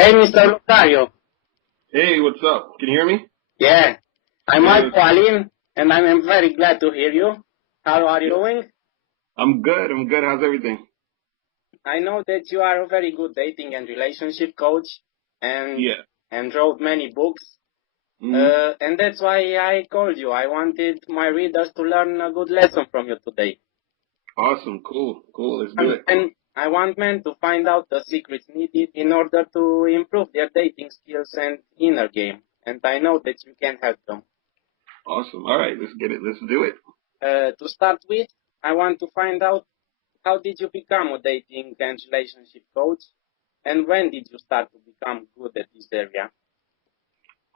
Hey, Mr. Locario. Hey, what's up? Can you hear me? Yeah, I'm Yes. Marco Alin, and I'm very glad to hear you. How are you Yes. doing? I'm good. I'm good. How's everything? I know that you are a very good dating and relationship coach, and Yeah. and wrote many books. hmm And that's why I called you. I wanted my readers to learn a good lesson from you today. Awesome. Cool. Cool. Let's do And, it. and I want men to find out the secrets needed in order to improve their dating skills and inner game. And I know that you can help them. Awesome. All right. Let's get it. Let's do it. To start with, I want to find out how did you become a dating and relationship coach, and when did you start to become good at this area?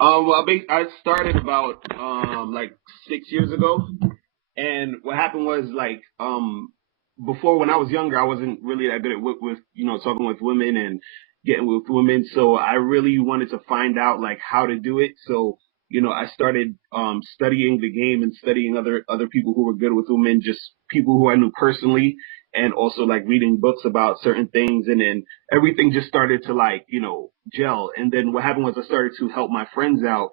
I started about like 6 years ago, and what happened was before when I was younger, I wasn't really that good at with talking with women and getting with women. So I really wanted to find out like how to do it. So I started studying the game and studying other people who were good with women, just people who I knew personally, and also like reading books about certain things. And then everything just started to like gel. And then what happened was I started to help my friends out,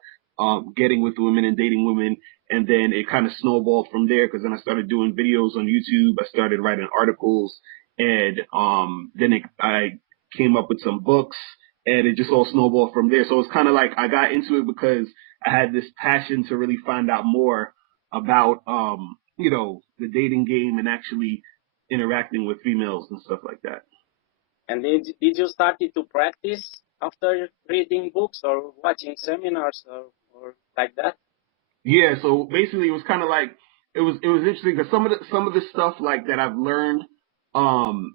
getting with women and dating women, and then it kind of snowballed from there because then I started doing videos on YouTube. I started writing articles, and I came up with some books, and it just all snowballed from there. So it's kind of like I got into it because I had this passion to really find out more about the dating game and actually interacting with females and stuff like that. And did you started to practice after reading books or watching seminars or like that? Yeah, so basically it was kind of like it was interesting because some of the stuff like that I've learned, um,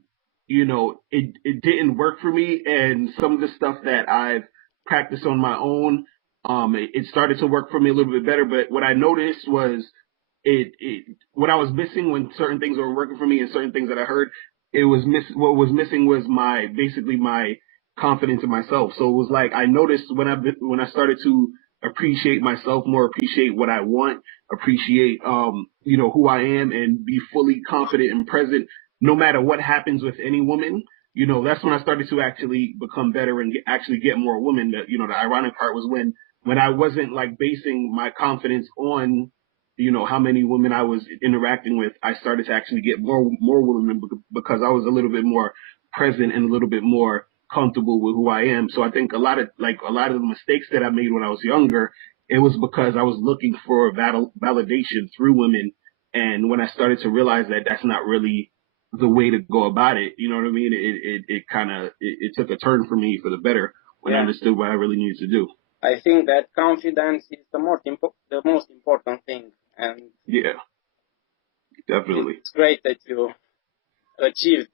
it didn't work for me, and some of the stuff that I've practiced on my own, it started to work for me a little bit better. But what I noticed was it what I was missing when certain things were working for me and certain things that I heard, it was what was missing was my confidence in myself. So it was like I noticed when I started to appreciate myself more, appreciate what I want, appreciate who I am, and be fully confident and present no matter what happens with any woman. That's when I started to actually become better and actually get more women. The ironic part was when I wasn't like basing my confidence on how many women I was interacting with. I started to actually get more women because I was a little bit more present and a little bit more comfortable with who I am. So I think a lot of the mistakes that I made when I was younger, it was because I was looking for validation through women. And when I started to realize that that's not really the way to go about it, you know what I mean? It kind of it took a turn for me for the better when I Yeah, understood what I really needed to do. I think that confidence is the most important thing, and Yeah, definitely, it's great that you achieved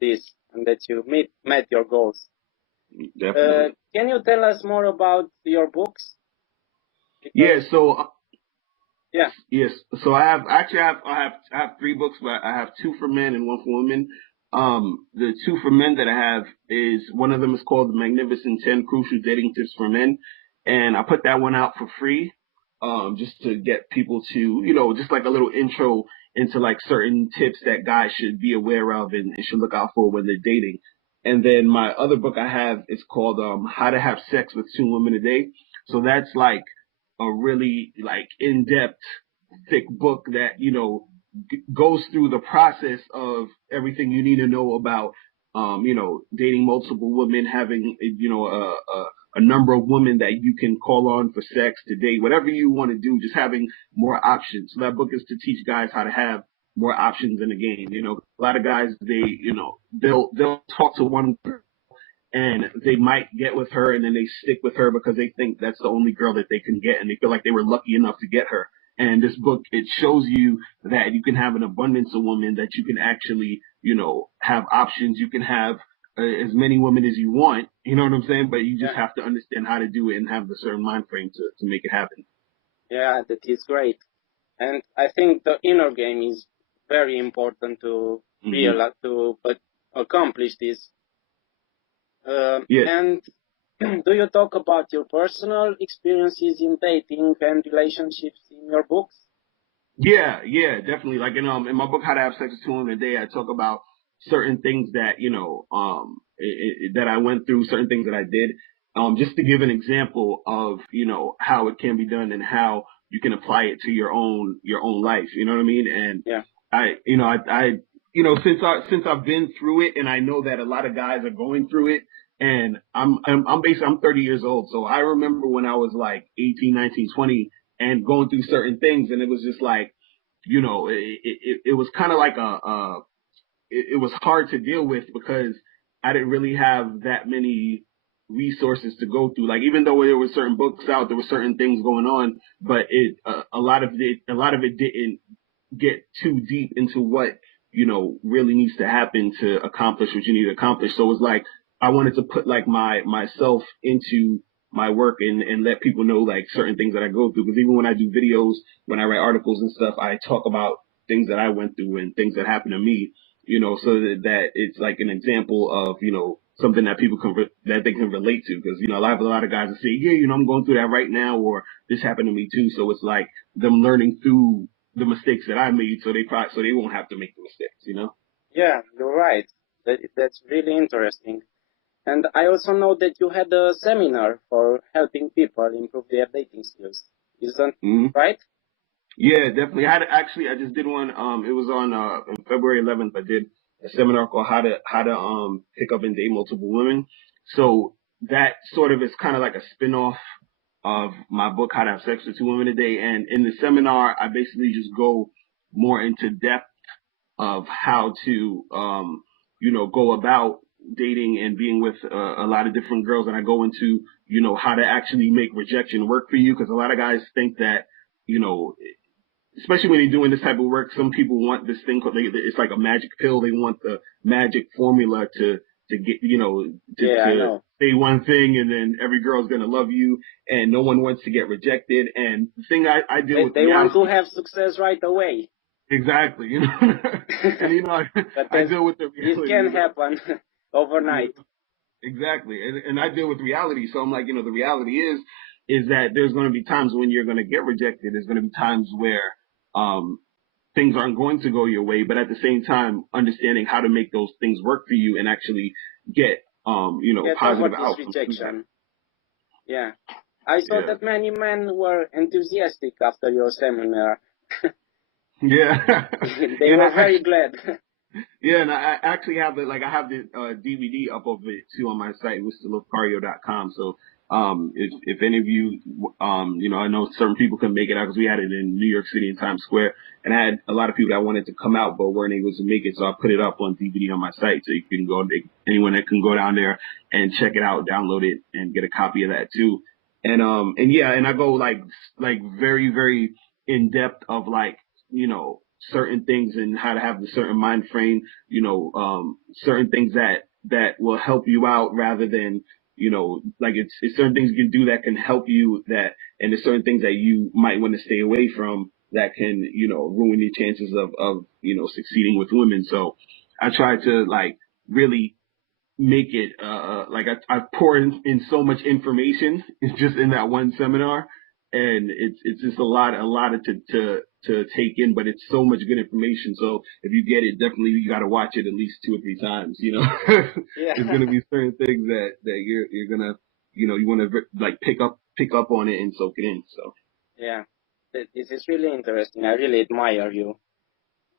this and that you met your goals. definitely. Can you tell us more about your books? Yeah, Because so yeah, yes. So I have three books, but I have two for men and one for women. The two for men that I have is one of them is called The Magnificent 10 Crucial Dating Tips for Men. And I put that one out for free, just to get people to, just like a little intro into like certain tips that guys should be aware of and should look out for when they're dating. And then my other book I have is called, How to Have Sex with Two Women a Day. So that's like a really like in-depth thick book that goes through the process of everything you need to know about dating multiple women, having a number of women that you can call on for sex, to date, whatever you want to do, just having more options. So that book is to teach guys how to have more options in the game. A lot of guys, they'll talk to one girl and they might get with her and then they stick with her because they think that's the only girl that they can get and they feel like they were lucky enough to get her. And this book, it shows you that you can have an abundance of women, that you can actually, have options. You can have as many women as you want, you know what I'm saying? But you just yeah, have to understand how to do it and have the certain mind frame to make it happen. yeah, that is great. And I think the inner game is very important to hmm realize to accomplish this. Yeah. And do you talk about your personal experiences in dating and relationships in your books? Yeah, definitely. Like in my book How to Have Sex with Two Women a Day, I talk about certain things that that I went through, certain things that I did, just to give an example of, how it can be done and how you can apply it to your own life. You know what I mean? And Yeah. since I've been through it, and I know that a lot of guys are going through it, and I'm 30 years old, so I remember when I was like 18, 19, 20, and going through certain things, and it was just like, it was kind of like it was hard to deal with because I didn't really have that many resources to go through. Like, even though there were certain books out, there were certain things going on, but a lot of it didn't get too deep into what, really needs to happen to accomplish what you need to accomplish. So it's like, I wanted to put like myself into my work and let people know like certain things that I go through. Because even when I do videos, when I write articles and stuff, I talk about things that I went through and things that happened to me, so that it's like an example of, something that people that they can relate to. Because, I have a lot of guys that say, yeah, I'm going through that right now, or this happened to me too. So it's like them learning through the mistakes that I made, so they won't have to make the mistakes. Yeah, you're right. That's really interesting. And I also know that you had a seminar for helping people improve their dating skills. Isn't Mm-hmm. right? Yeah, definitely. I just did one. It was on February 11th. I did a seminar called how to pick up and date multiple women. So that sort of is kind of like a spin-off of my book, How to Have Sex with Two Women a Day. And in the seminar, I basically just go more into depth of how to, go about dating and being with a lot of different girls. And I go into, how to actually make rejection work for you. Because a lot of guys think that, especially when you're doing this type of work, some people want this thing called, it's like a magic pill. They want the magic formula to get, I to know. say one thing and then every girl's going to love you and no one wants to get rejected. And the thing I deal with They want reality. to have success right away. Exactly. And, But I deal with the it reality. can happen overnight. Exactly. And I deal with reality. So I'm like, the reality is that there's going to be times when you're going to get rejected. There's going to be times where, things aren't going to go your way, but at the same time, understanding how to make those things work for you and actually get, Get positive over this outcomes. rejection. Yeah. I saw Yeah. that many men were enthusiastic after your seminar. Yeah. They were very glad. Yeah, and I actually have I have the DVD up of it too on my site, which is Locario.com. So, if any of you, I know certain people couldn't make it out because we had it in New York City in Times Square, and I had a lot of people that wanted to come out but weren't able to make it. So I put it up on DVD on my site, so you can anyone that can go down there and check it out, download it, and get a copy of that too. And yeah, and I go like very, very in depth of certain things and how to have a certain mind frame, certain things that will help you out rather than, like it's certain things you can do that can help you and there's certain things that you might want to stay away from that can, ruin your chances of, succeeding with women. So I try to really make it, I pour in so much information just in that one seminar, and it's just a lot to take in, but it's so much good information. So if you get it, definitely you got to watch it at least 2 or 3 times. Yeah. There's gonna be certain things that you're gonna, you want to pick up on it and soak it in. So Yeah. This is really interesting. I really admire you.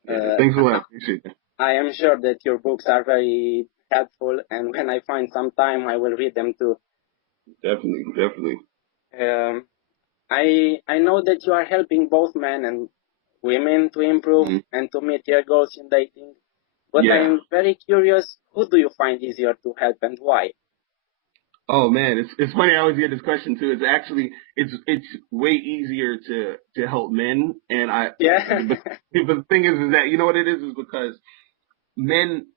yeah, thanks a lot. Appreciate that. I am sure that your books are very helpful, and when I find some time, I will read them too. Definitely. Um, I know that you are helping both men and women to improve and to meet their goals in dating, but Yeah. I'm very curious, who do you find easier to help and why? Oh man, it's funny. I always get this question too. It's way easier to help men, and Yeah. but the thing is that you know what it is because men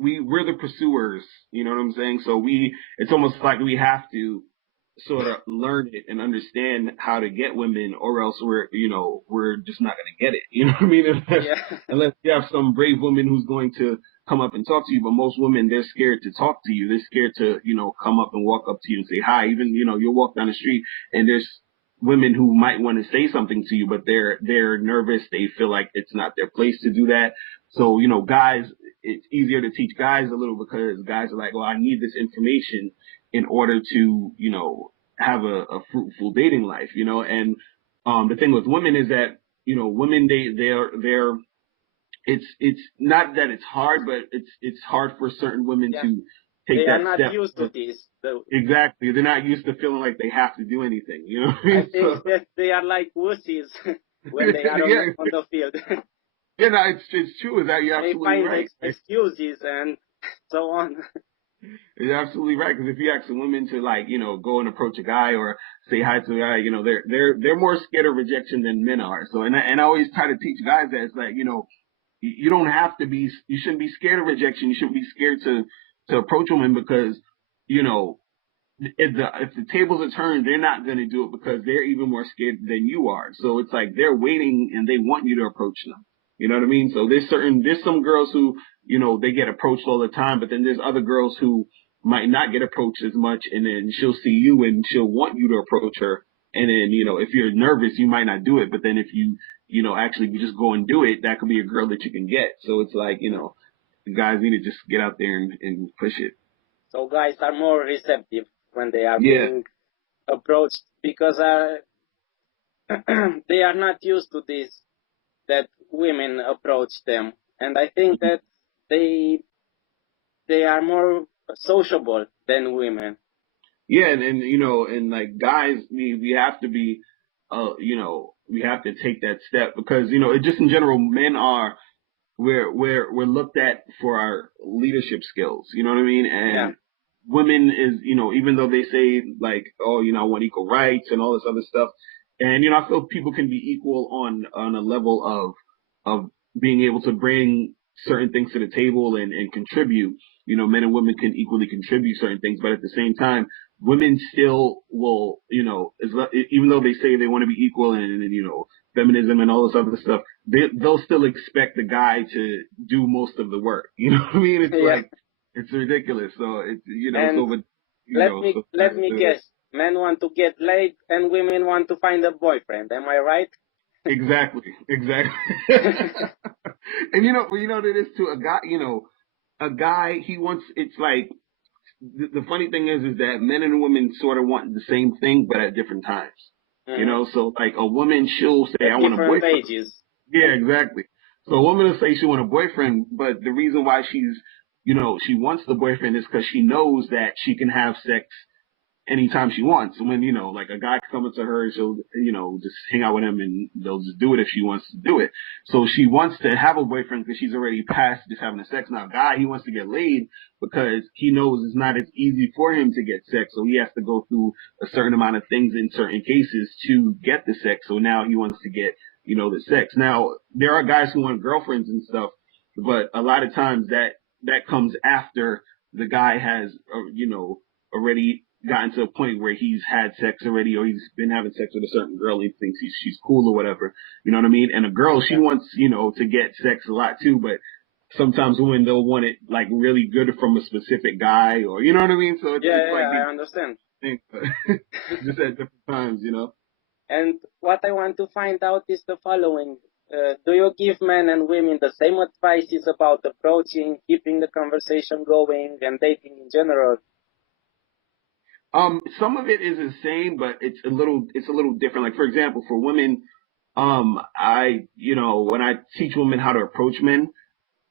we're the pursuers. You know what I'm saying? So it's almost like we have to sort of learn it and understand how to get women, or else we're just not going to get it. You know what I mean? Unless you have some brave woman who's going to come up and talk to you. But most women, they're scared to talk to you. They're scared to, come up and walk up to you and say hi. Even, you'll walk down the street and there's women who might want to say something to you, but they're nervous. They feel like it's not their place to do that. So, guys, it's easier to teach guys a little because guys are like, well, I need this information in order to, have a fruitful dating life, and the thing with women is that, women they're it's not that it's hard, but it's hard for certain women Yeah, to take they are that not step. used to this. Exactly. They're not used to feeling like they have to do anything. You know what I I mean? think So that they are like wussies when they are yeah, on the field. yeah, no, it's true. Is that you're They absolutely find right. excuses and so on. You're absolutely right. Because if you ask a woman to like, go and approach a guy or say hi to a guy, they're more scared of rejection than men are. So and I always try to teach guys that it's like, you don't have to be, you shouldn't be scared of rejection. You shouldn't be scared to approach women because, you know, if the tables are turned, they're not going to do it because they're even more scared than you are. So it's like they're waiting and they want you to approach them. You know what I mean? So there's some girls who, they get approached all the time, but then there's other girls who might not get approached as much, and then she'll see you and she'll want you to approach her. And then, if you're nervous, you might not do it. But then if actually you just go and do it, that could be a girl that you can get. So it's like, the guys need to just get out there and push it. So guys are more receptive when they are Yeah. being approached because they are not used to this, that women approach them. And I think that they are more sociable than women. Yeah, and like guys, we have to be, we have to take that step because it just in general, men are we're looked at for our leadership skills. You know what I mean? Yeah. And women is even though they say like, oh, I want equal rights and all this other stuff, and I feel people can be equal on a level of being able to bring certain things to the table and contribute. Men and women can equally contribute certain things, but at the same time, women still will, even though they say they want to be equal and feminism and all this other stuff, they'll still expect the guy to do most of the work. You know what I mean? It's Yeah. like, it's ridiculous. So it's, And but, so let me guess. Men want to get laid and women want to find a boyfriend. Am I right? exactly. And what it is to a guy, he wants, it's like, the funny thing is that men and women sort of want the same thing, but at different times. Mm-hmm. So like a woman, she'll say, I At want a different boyfriend. ages. Yeah, exactly. So a woman will say she want a boyfriend, but the reason why she wants the boyfriend is because she knows that she can have sex anytime she wants. When, like a guy comes to her, she'll, just hang out with him and they'll just do it if she wants to do it. So she wants to have a boyfriend because she's already past just having the sex. Now, a guy, he wants to get laid because he knows it's not as easy for him to get sex. So he has to go through a certain amount of things in certain cases to get the sex. So now he wants to get, the sex. Now, there are guys who want girlfriends and stuff, but a lot of times that comes after the guy has, already gotten to a point where he's had sex already or he's been having sex with a certain girl and he thinks she's cool or whatever. You know what I mean? And a girl, she wants, to get sex a lot too, but sometimes women, they'll want it like really good from a specific guy or, you know what I mean? So it's like I these understand. things, but just at different times. And what I want to find out is the following. Do you give men and women the same advices about approaching, keeping the conversation going, and dating in general? Some of it is the same, but it's a little different. Like for example, for women, when I teach women how to approach men,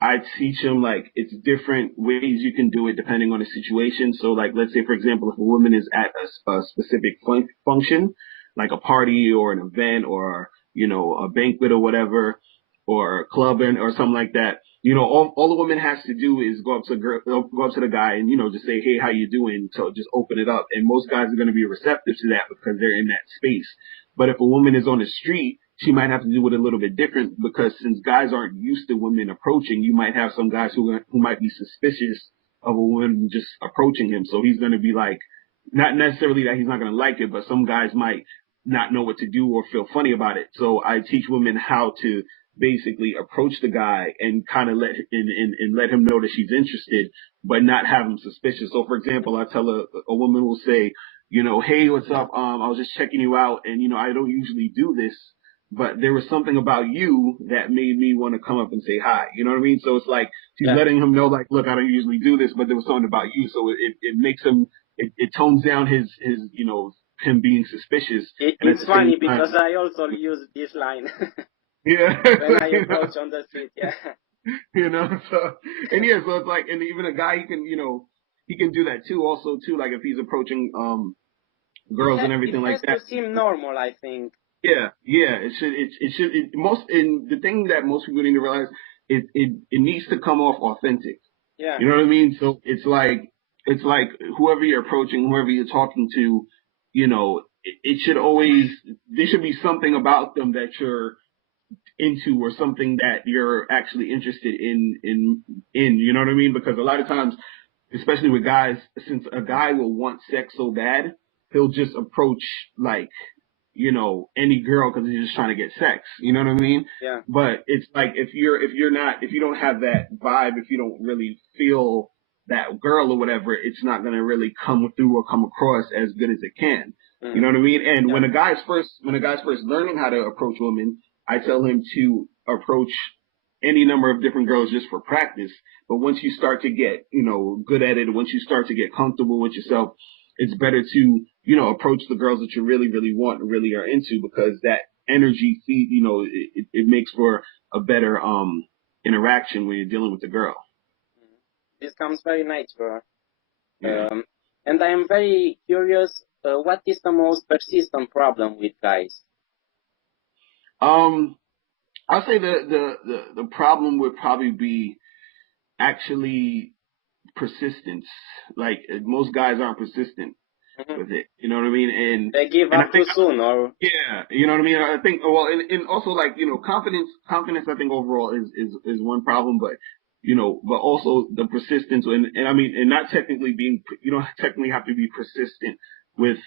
I teach them like it's different ways you can do it depending on the situation. So like, let's say for example, if a woman is at a specific function, like a party or an event or, a banquet or whatever, or a club or something like that, all the woman has to do is go up to go up to the guy and, just say, hey, how you doing? So just open it up. And most guys are going to be receptive to that because they're in that space. But if a woman is on the street, she might have to do it a little bit different because since guys aren't used to women approaching, you might have some guys who might be suspicious of a woman just approaching him. So he's going to be like, not necessarily that he's not going to like it, but some guys might not know what to do or feel funny about it. So I teach women how to basically approach the guy and kind of and let him know that she's interested, but not have him suspicious. So for example, I tell a woman will say, hey, what's up? I was just checking you out and, I don't usually do this, but there was something about you that made me want to come up and say hi. You know what I mean? So it's like she's Yeah. letting him know, like, look, I don't usually do this, but there was something about you. So it makes him, it tones down his, him being suspicious. And at It's the same funny because time, I also use this line yeah, when I you know, approach on the street. Yeah. so, and yeah, so it's like, and even a guy, he can do that too, also too, like if he's approaching, girls and It everything like has to that. seem normal, I think. Yeah, the thing that most people need to realize, it needs to come off authentic. Yeah. You know what I mean? So it's like whoever you're approaching, whoever you're talking to, it should always, there should be something about them that you're into or something that you're actually interested in, you know what I mean? Because a lot of times, especially with guys, since a guy will want sex so bad, he'll just approach like, any girl because he's just trying to get sex. You know what I mean? Yeah. But it's like if you don't have that vibe, if you don't really feel that girl or whatever, it's not gonna really come through or come across as good as it can. You Mm. know what I mean? And Yeah. when a guy's first learning how to approach women, I tell him to approach any number of different girls just for practice. But once you start to get, good at it, once you start to get comfortable with yourself, it's better to, approach the girls that you really, really want and really are into, because that energy feed, it makes for a better, interaction when you're dealing with the girl. Mm. This comes very natural. Yeah. And I am very curious, what is the most persistent problem with guys? Um, I'll say the problem would probably be actually persistence. Like most guys aren't persistent Mhm. with it. You know what I mean? They give And I up too think, soon, or yeah, you know what I mean? I think, well, and also like, confidence, I think overall is one problem, but, but also the persistence and I mean, and not technically you don't technically have to be persistent with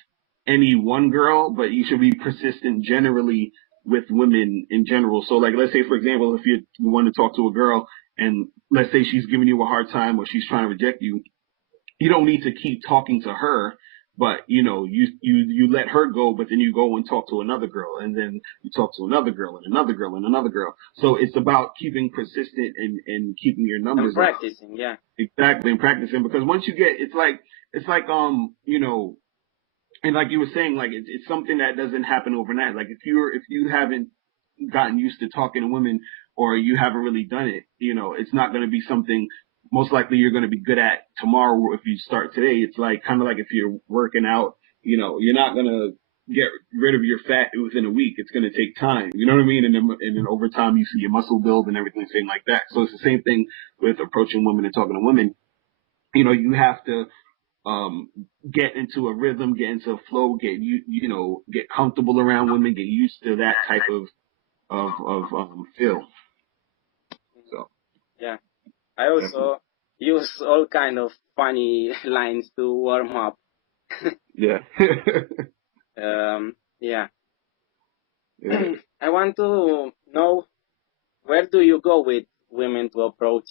any one girl, but you should be persistent generally with women in general. So like, let's say, for example, if you want to talk to a girl and let's say she's giving you a hard time or she's trying to reject you, you don't need to keep talking to her, but you let her go, but then you go and talk to another girl, and then you talk to another girl and another girl and another girl. So it's about keeping persistent and keeping your and numbers up. practicing? Yeah. Exactly, and practicing, because once you get, it's like and like you were saying, like it's something that doesn't happen overnight. Like if you haven't gotten used to talking to women or you haven't really done it, it's not going to be something most likely you're going to be good at tomorrow if you start today. It's like kind of like if you're working out, you're not going to get rid of your fat within a week. It's going to take time. You know what I mean? And then over time you see your muscle build and everything like that. So it's the same thing with approaching women and talking to women. You have to um, get into a rhythm, get into a flow, get comfortable around women, get used to that type of feel. So Yeah. I definitely, also use all kind of funny lines to warm up. yeah, Yeah. yeah. I want to know, where do you go with women to approach,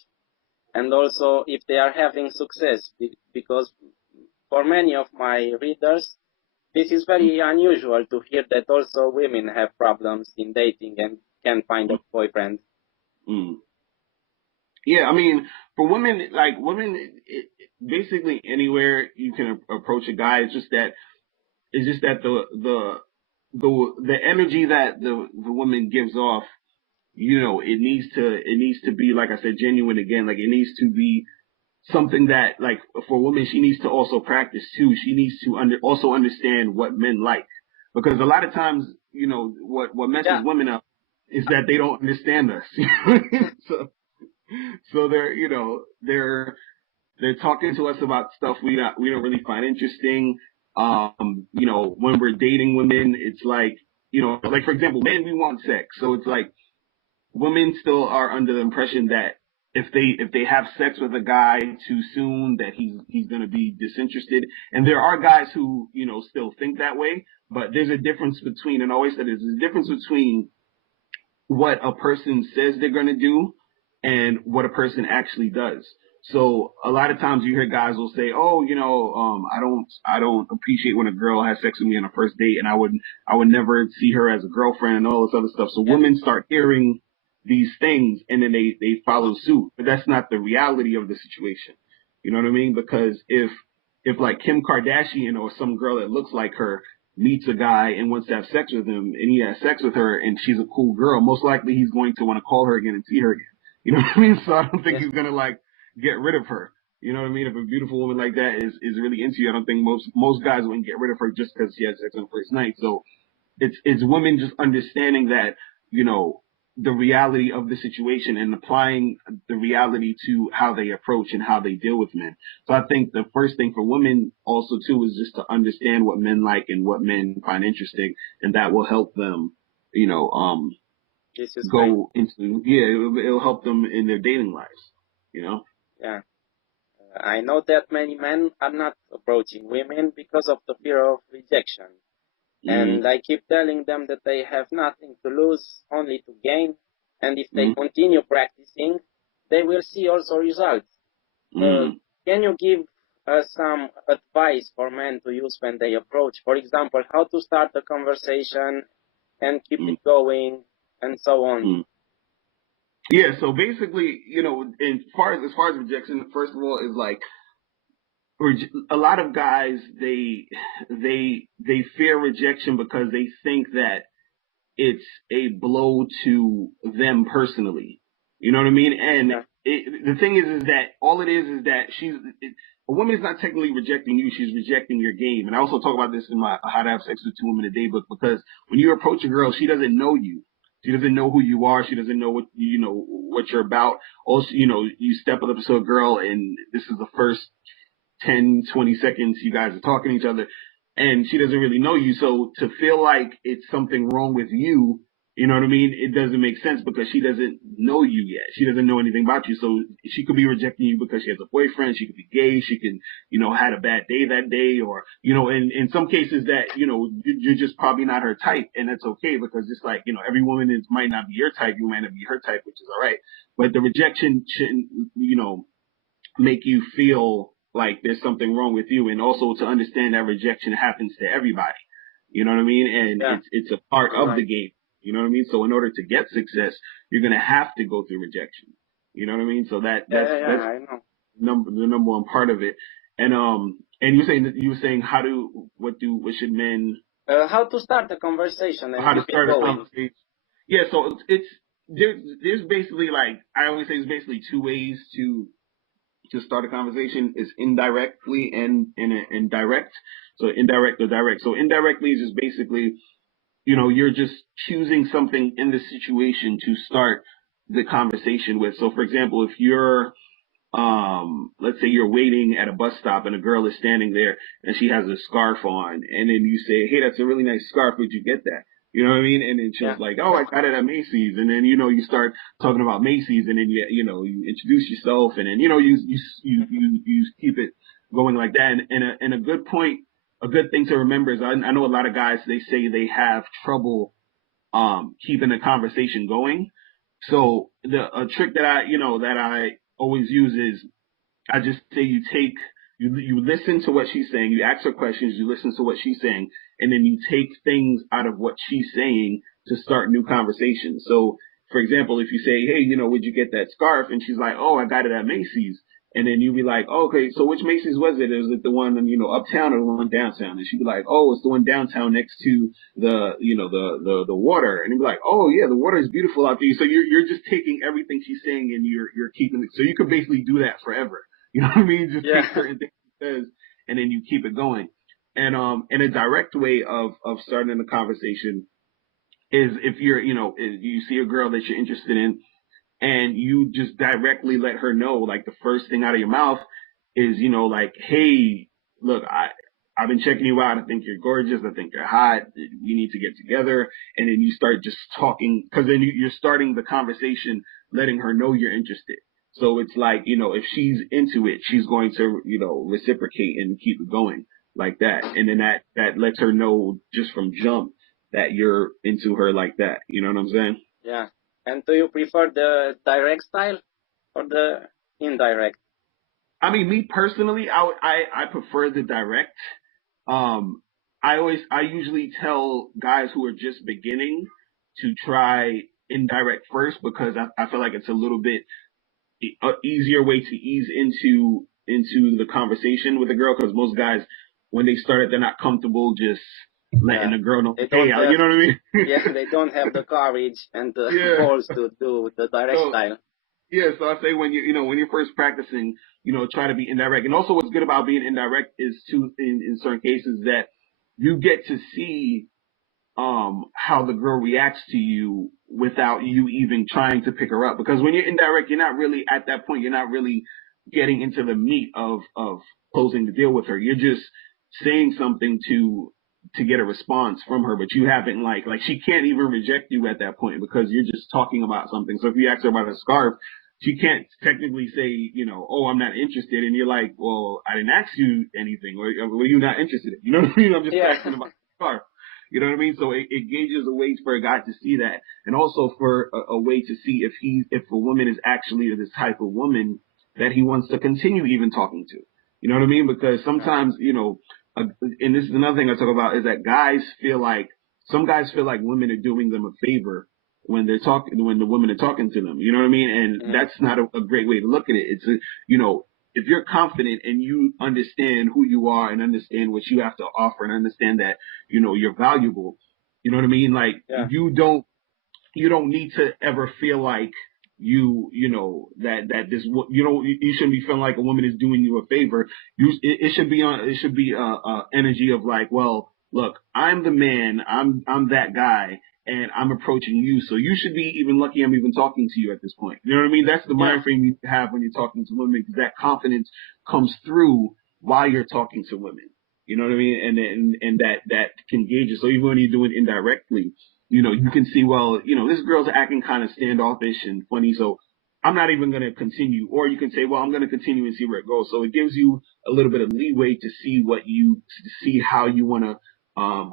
and also if they are having success, because for many of my readers, this is very unusual to hear that also women have problems in dating and can't find a boyfriend. Mm. Yeah, I mean, for women, like basically anywhere you can approach a guy. It's just that the energy that the woman gives off, it needs to be, like I said, genuine again. Like it needs to be something that, like, for women, she needs to also practice too. She needs to also understand what men like, because a lot of times, what messes Yeah, women up is that they don't understand us. So they're talking to us about stuff we don't really find interesting. When we're dating women, it's like for example, men, we want sex, so it's like women still are under the impression that if they have sex with a guy too soon, that he's going to be disinterested. And there are guys who still think that way, but there's a difference between, and I always said there's a difference between what a person says they're going to do and what a person actually does. So a lot of times you hear guys will say, "Oh, I don't appreciate when a girl has sex with me on a first date, and I would never see her as a girlfriend and all this other stuff." So Yeah. women start hearing these things and then they follow suit, but that's not the reality of the situation. You know what I mean? Because if like Kim Kardashian or some girl that looks like her meets a guy and wants to have sex with him and he has sex with her and she's a cool girl, most likely he's going to want to call her again and see her again. You know what I mean? So I don't think Yes. he's gonna like get rid of her. You know what I mean? If a beautiful woman like that is really into you, I don't think most guys wouldn't get rid of her just because she had sex on the first night. So it's women just understanding that, you know, the reality of the situation and applying the reality to how they approach and how they deal with men. So I think the first thing for women also too is just to understand what men like and what men find interesting, and that will help them, you know, This is great. go into it'll help them in their dating lives, you know. Yeah. I know that many men are not approaching women because of the fear of rejection. Mm-hmm. And I keep telling them that they have nothing to lose, only to gain. And if they continue practicing, they will see also results. Uh, Mm-hmm. can you give some advice for men to use when they approach? For example, how to start a conversation and keep it going, and so on. Mm-hmm. Yeah, so basically, you know, as far as rejection, first of all, is like a lot of guys they fear rejection because they think that it's a blow to them personally. You know what I mean? And Yeah, the thing is that all it is that a woman is not technically rejecting you; she's rejecting your game. And I also talk about this in my How to Have Sex with Two Women a Day book, because when you approach a girl, she doesn't know you. She doesn't know who you are. She doesn't know what you're about. Also, you step up to a girl, and this is the first 10, 20 seconds you guys are talking to each other, and she doesn't really know you. So to feel like it's something wrong with you, you know what I mean? It doesn't make sense because she doesn't know you yet. She doesn't know anything about you. So she could be rejecting you because she has a boyfriend. She could be gay. She can, had a bad day that day, or, in some cases that, you're just probably not her type. And that's okay, because just like, every woman might not be your type. You might not be her type, which is all right. But the rejection shouldn't, make you feel like there's something wrong with you, and also to understand that rejection happens to everybody. You know what I mean? And yeah, it's a part you're of the right. game. You know what I mean? So in order to get success, you're gonna have to go through rejection. You know what I mean? So Yeah, that's I know. the number one part of it. And you were saying what should men How to start a conversation and how to keep it start a going? conversation. Yeah, so it's there's basically, like, I always say, there's basically two ways to start a conversation. Is indirectly and direct. So indirect or direct. So indirectly is just basically, you're just choosing something in the situation to start the conversation with. So for example, if you're let's say you're waiting at a bus stop and a girl is standing there and she has a scarf on, and then you say, "Hey, that's a really nice scarf. Where'd you get that?" You know what I mean? And then Yeah, she's like, "Oh, I got it at Macy's." And then, you start talking about Macy's, and then you introduce yourself, and then, you keep it going like that. And a good point, a good thing to remember is, I know a lot of guys, they say they have trouble keeping the conversation going. So a trick that I always use is, I just say you listen to what she's saying, you ask her questions, you listen to what she's saying, and then you take things out of what she's saying to start new conversations. So, for example, if you say, "Hey, where'd you get that scarf?" And she's like, "Oh, I got it at Macy's." And then you be like, "Oh, okay, so which Macy's was it? Was it the one in, uptown, or the one downtown?" And she'd be like, "Oh, it's the one downtown next to the water." And you'd be like, "Oh yeah, the water is beautiful out there." So you're just taking everything she's saying, and you're keeping it. So you could basically do that forever. You know what I mean? Just take yeah, certain things he says, and then you keep it going. And a direct way of starting a conversation is, if if you see a girl that you're interested in, and you just directly let her know, like, the first thing out of your mouth is, like, "Hey, look, I've been checking you out. I think you're gorgeous. I think you're hot. We need to get together." And then you start just talking, because then you're starting the conversation, letting her know you're interested. So it's like, if she's into it, she's going to, reciprocate and keep it going like that. And then that lets her know just from jump that you're into her like that. You know what I'm saying? yeah. And do you prefer the direct style or the indirect? I mean, me personally, I prefer the direct. Um, I usually tell guys who are just beginning to try indirect first because I feel like it's a little bit easier way to ease into the conversation with a girl because most guys when they start it they're not comfortable just letting Yeah, a girl know they hey don't have. you know what I mean. Yeah, they don't have the courage and the Yeah. balls to do the direct So style. yeah, so I say when when you're first practicing, try to be indirect. And also what's good about being indirect is too in certain cases that you get to see how the girl reacts to you without you even trying to pick her up. Because when you're indirect, you're not really at that point, you're not really getting into the meat of closing the deal with her. You're just saying something to get a response from her, but you haven't like she can't even reject you at that point because you're just talking about something. So if you ask her about a scarf, she can't technically say, oh, I'm not interested, and you're like, well, I didn't ask you anything, or what are you not interested in? You know what I mean? I'm just Yeah, asking about the scarf. You know what I mean? So it gauges a way for a guy to see that, and also for a way to see if a woman is actually the type of woman that he wants to continue even talking to. You know what I mean? Because yeah, sometimes, and this is another thing I talk about is that some guys feel like women are doing them a favor when the women are talking to them. You know what I mean? And hmm, that's not a great way to look at it. You know, if you're confident and you understand who you are and understand what you have to offer and understand that you're valuable. You know what I mean? Like yeah, you don't need to ever feel like that this you shouldn't be feeling like a woman is doing you a favor. It should be energy of like, well, look, I'm the man, I'm that guy, and I'm approaching you, so you should be even lucky I'm even talking to you at this point. You know what I mean? That's the yeah, mind frame you have when you're talking to women, because that confidence comes through while you're talking to women. You know what I mean? And that can gauge it. So even when you're doing indirectly, you can see, well, this girl's acting kind of standoffish and funny, so I'm not even going to continue. Or you can say, well, I'm going to continue and see where it goes. So it gives you a little bit of leeway to see how you want to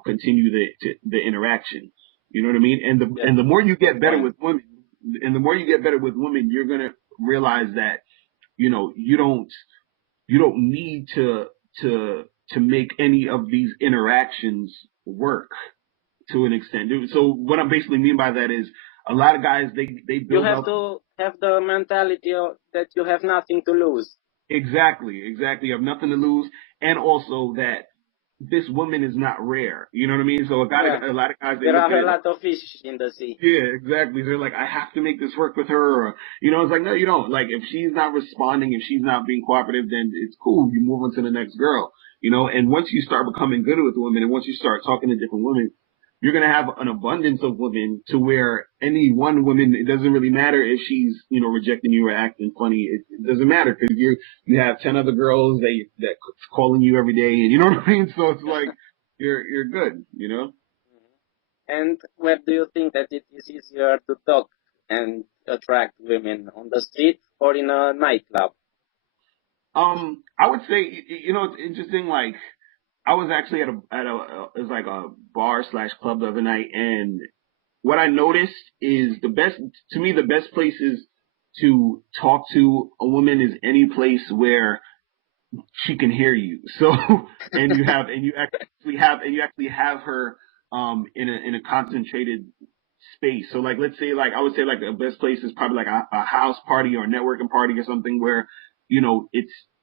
continue the interaction. You know what I mean? yeah. And the more you Good get better point. with women, you're going to realize that, you don't need to make any of these interactions work to an extent. So what I basically mean by that is a lot of guys they You build have up to have the mentality that you have nothing to lose. exactly. You have nothing to lose, and also that this woman is not rare. You know what I mean? So Yeah, a lot of guys they there look are at a it like, lot of fish in the sea. yeah, exactly. They're like, I have to make this work with her, or it's like, no, you don't. Like, if she's not responding, if she's not being cooperative, then it's cool. You move on to the next girl, And once you start becoming good with women, and once you start talking to different women, you're gonna have an abundance of women to where any one woman, it doesn't really matter if she's, rejecting you or acting funny. It doesn't matter because you have 10 other girls that calling you every day, and you know what I mean. So it's like you're good. Mhm. And where do you think that it is easier to talk and attract women on the street or in a nightclub? I would say, it's interesting. Like, I was actually it was like a bar slash club the other night, and what I noticed is the best places to talk to a woman is any place where she can hear you. So, and you actually have her, in a concentrated space. So like, let's say like, I would say like the best place is probably like a house party or a networking party or something where,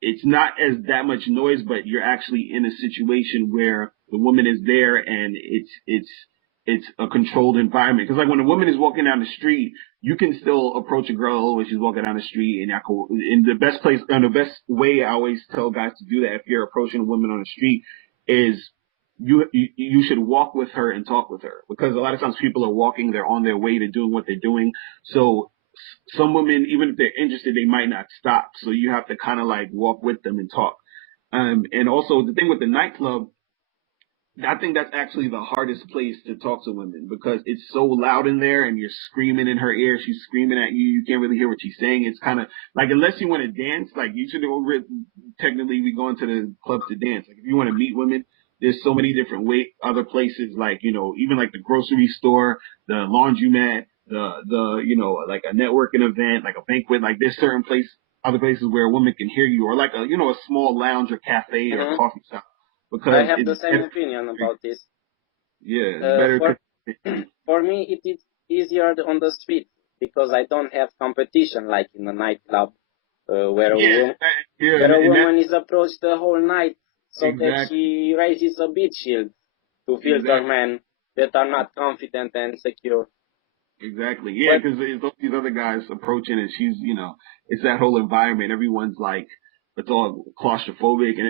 it's not as that much noise, but you're actually in a situation where the woman is there and it's a controlled environment. Cause like when a woman is walking down the street, you can still approach a girl when she's walking down the street, and the best way I always tell guys to do that if you're approaching a woman on the street is you should walk with her and talk with her, because a lot of times people are walking, they're on their way to doing what they're doing. So some women, even if they're interested, they might not stop. So you have to kind of like walk with them and talk. And also the thing with the nightclub, I think that's actually the hardest place to talk to women because it's so loud in there and you're screaming in her ear. She's screaming at you. You can't really hear what she's saying. It's kind of like, unless you want to dance, like you should technically be going to the club to dance. Like if you want to meet women, there's so many different other places, like, even like the grocery store, the laundromat, like a networking event, like a banquet, like there's certain places. other places where a woman can hear you, or like a small lounge or cafe or Hmm. coffee shop, I because have it's the same better. opinion about this. Yeah, it's better. For for me, it is easier on the street because I don't have competition like in a nightclub where Yeah, where a and that's woman is approached the whole night so that exactly. she raises a beat shield to filter Exactly. men that are not confident and secure. Exactly. Yeah, But because there's all these other guys approaching, and it's that whole environment. Everyone's like, it's all claustrophobic, and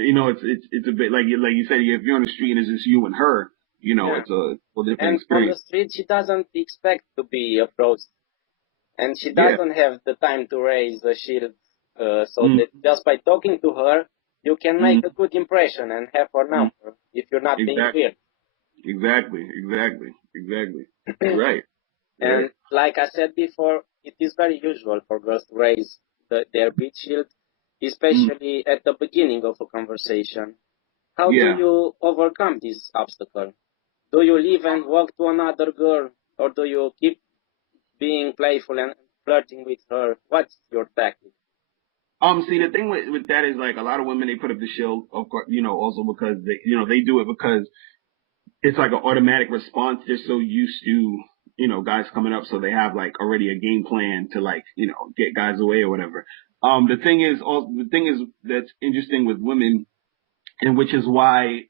it's a bit like you said, if you're on the street and it's just you and her, yeah, it's a whole different and on the experience. street she doesn't expect to be approached, and she Yeah. doesn't have the time to raise the shield. So Mm, that just by talking to her, you can make mm, a good impression and have her mm. number if you're not being Exactly. weird. Exactly. You're right. Right. And like I said before, it is very usual for girls to raise their beat shield, Mm, especially at the beginning of a conversation. How do yeah. you overcome this obstacle? Do you leave and walk to another girl, or do you keep being playful and flirting with her? What's your tactic? See, the thing with that is like a lot of women they put up the shield, of course, also because they do it because it's like an automatic response. They're so used to, guys coming up, so they have like already a game plan to like, get guys away or whatever. The thing is that's interesting with women, and which is why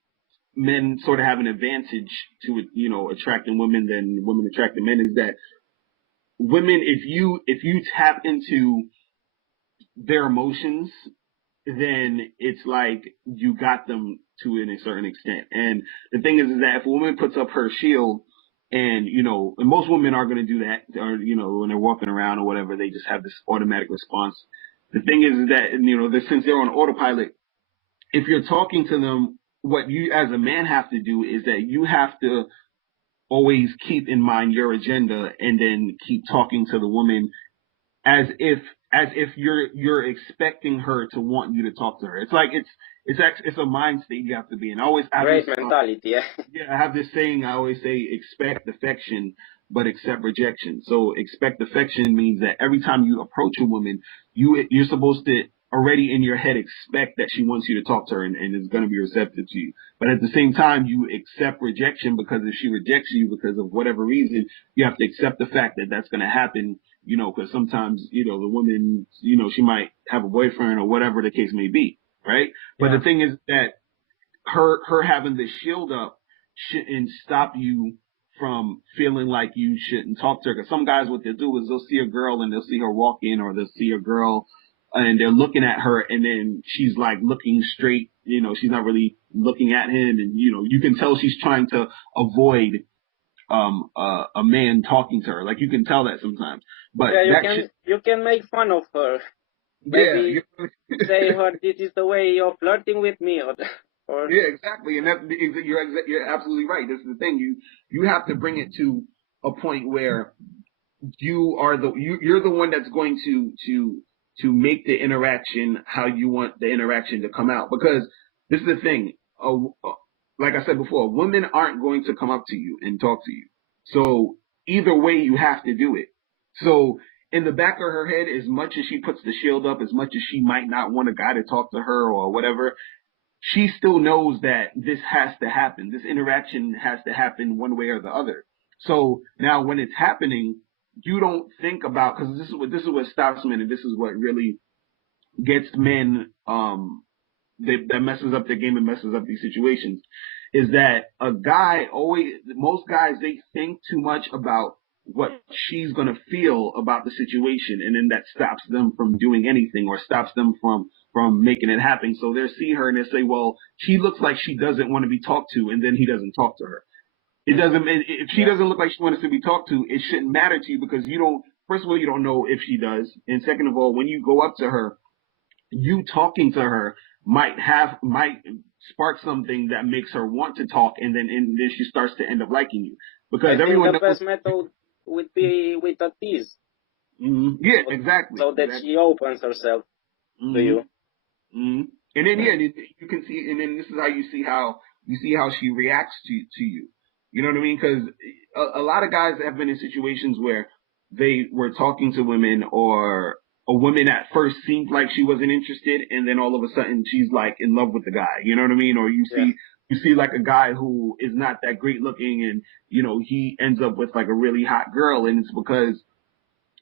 men sort of have an advantage to, attracting women than women attracting men, is that women, if you tap into their emotions, then it's like you got them to a certain extent. And the thing is that if a woman puts up her shield, and and most women are going to do that, or when they're walking around or whatever, they just have this automatic response. The thing is that since they're on autopilot, if you're talking to them, what you as a man have to do is that you have to always keep in mind your agenda, and then keep talking to the woman as if you're expecting her to want you to talk to her. It's like it's a mind state you have to be in. I always have this Great mentality, yeah. I have this saying I always say: expect affection, but accept rejection. So expect affection means that every time you approach a woman, you're supposed to already in your head expect that she wants you to talk to her, and is going to be receptive to you. But at the same time, you accept rejection, because if she rejects you because of whatever reason, you have to accept the fact that that's going to happen. Because sometimes, the woman, she might have a boyfriend or whatever the case may be, right? But the Yeah. thing is that her having the shield up shouldn't stop you from feeling like you shouldn't talk to her. Because some guys, what they'll do is they'll see a girl and they'll see her walk in, or they'll see a girl and they're looking at her, and then she's like looking straight. She's not really looking at him, and you can tell she's trying to avoid a man talking to her. Like you can tell that sometimes. But Yeah, that should you can make fun of her. yeah, Maybe say her this is the way you're flirting with me, or yeah, exactly, and you're absolutely right. This is the thing. You have to bring it to a point where you're the one that's going to make the interaction how you want the interaction to come out. Because this is the thing. Like I said before, women aren't going to come up to you and talk to you. So either way, you have to do it. So in the back of her head, as much as she puts the shield up, as much as she might not want a guy to talk to her or whatever, she still knows that this has to happen. This interaction has to happen one way or the other. So now when it's happening, you don't think about, because this is what stops men, and this is what really gets men that messes up their game and messes up these situations, is that a guy always, most guys, they think too much about what she's going to feel about the situation, and then that stops them from doing anything, or stops them from making it happen. So they'll see her and they say, well, she looks like she doesn't want to be talked to, and then he doesn't talk to her. It doesn't, if she yeah. doesn't look like she wants to be talked to, it shouldn't matter to you, because you don't, first of all, you don't know if she does, and second of all, when you go up to her, you talking to her might spark something that makes her want to talk, and then she starts to end up liking you, because I think everyone the knows. best method would be with a tease, Yeah, so exactly, so that exactly. she opens herself to hmm you. hmm And then yeah, you can see, and then this is how you see how she reacts to you. You know what I mean? Because a lot of guys have been in situations where they were talking to women, or a woman at first seemed like she wasn't interested, and then all of a sudden she's like in love with the guy. You know what I mean? Or Yeah. you see like a guy who is not that great looking, and he ends up with like a really hot girl, and it's because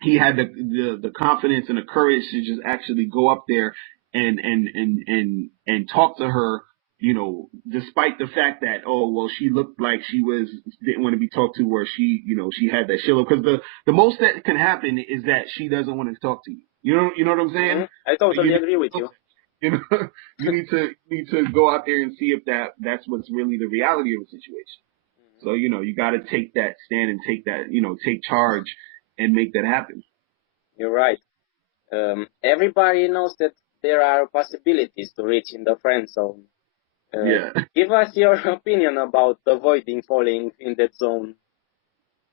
he had the confidence and the courage to just actually go up there and talk to her, despite the fact that, oh well, she looked like she didn't want to be talked to, or she had that shillo, because the most that can happen is that she doesn't want to talk to you. You know what I'm saying? I So totally agree with you. you know you need to go out there and see if that's what's really the reality of the situation. So you got to take that stand and take that take charge and make that happen. You're right. Everybody knows that there are possibilities to reach in the friend zone. Yeah. Give us your opinion about avoiding falling in that zone.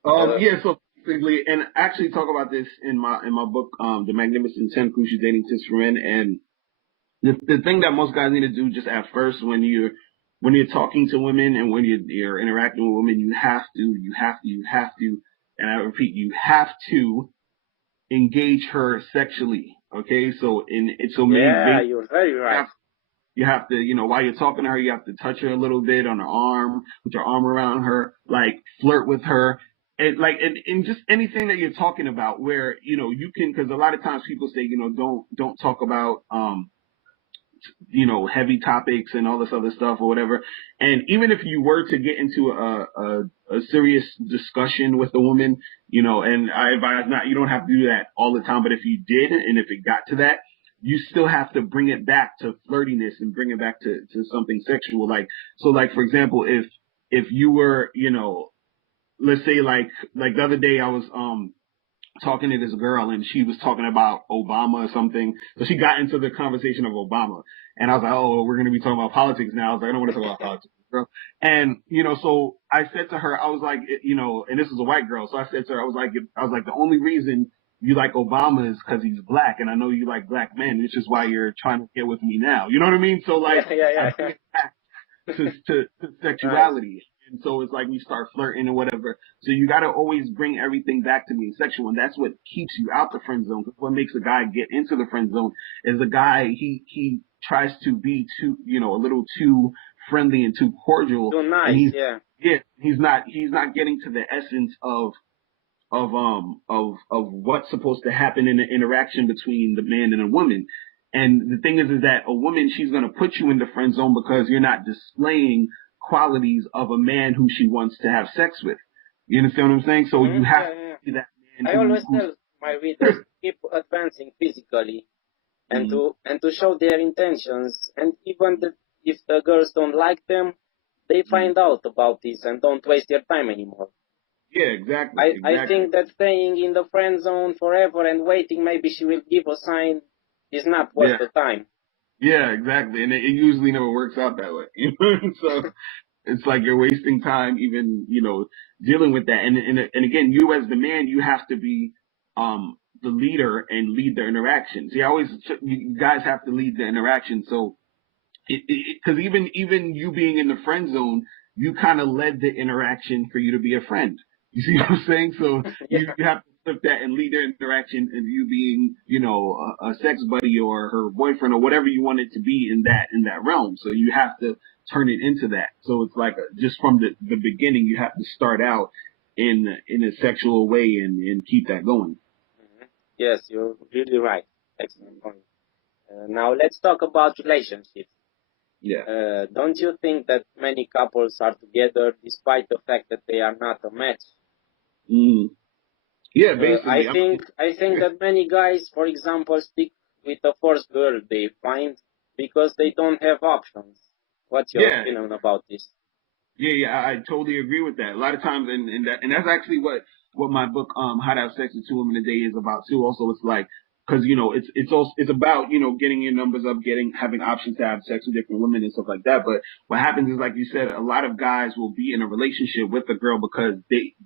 Yeah. So basically, and I actually talk about this in my book, The Magnificent 10 Crucial Dating Tips for Men. And the thing that most guys need to do just at first when you're talking to women and when you're interacting with women, you have to, and I repeat, you have to engage her sexually. Okay. So Yeah, you're very right. you have to, while you're talking to her, you have to touch her a little bit on her arm, put your arm around her, like flirt with her. And just anything that you're talking about where, you can, cause a lot of times people say, don't talk about, heavy topics and all this other stuff or whatever. And even if you were to get into a serious discussion with a woman, and I advise not, you don't have to do that all the time, but if you did, and if it got to that, you still have to bring it back to flirtiness and bring it back to something sexual. Like, for example, if you were, let's say like the other day I was, talking to this girl and she was talking about Obama or something. So she got into the conversation of Obama. And I was like, oh, we're going to be talking about politics now. I was like, I don't want to talk about politics, girl. And, so I said to her, I was like, and this is a white girl. So I said to her, I was like, the only reason you like Obama is because he's black. And I know you like black men. It's just why you're trying to get with me now. You know what I mean? So like, I bring it back to sexuality. Nice. And so it's like we start flirting or whatever. So you got to always bring everything back to being sexual. And that's what keeps you out the friend zone. What makes a guy get into the friend zone is a guy, he tries to be too, a little too friendly and too cordial. Too nice, and yeah. He's not getting to the essence of what's supposed to happen in the interaction between the man and a woman. And the thing is that a woman, she's going to put you in the friend zone because you're not displaying qualities of a man who she wants to have sex with. You understand what I'm saying? So you have to be that man. I always tell my readers to keep advancing physically and to show their intentions. And even if the girls don't like them, they find out about this and don't waste their time anymore. Yeah, exactly. I think that staying in the friend zone forever and waiting maybe she will give a sign is not worth the time. Yeah, exactly. And it usually never works out that way. So it's like you're wasting time even, dealing with that. And again, you as the man, you have to be the leader and lead the interaction. See, you guys have to lead the interaction. So because even you being in the friend zone, you kind of led the interaction for you to be a friend. You see what I'm saying? So you have to flip that and lead the interaction, and you being, a sex buddy or her boyfriend or whatever you want it to be in that realm. So you have to turn it into that. So it's like just from the beginning, you have to start out in a sexual way and keep that going. Mm-hmm. Yes, you're really right. Excellent point. Now let's talk about relationships. Yeah. Don't you think that many couples are together despite the fact that they are not a match? Mm. Yeah, basically. I think that many guys, for example, stick with the first girl they find because they don't have options. What's your opinion about this? Yeah, I totally agree with that. A lot of times, and that's actually what my book, How to Have Sex with Two Women a Day, is about too. Also, it's like, because it's about getting your numbers up, having options to have sex with different women and stuff like that. But what happens is, like you said, a lot of guys will be in a relationship with a girl because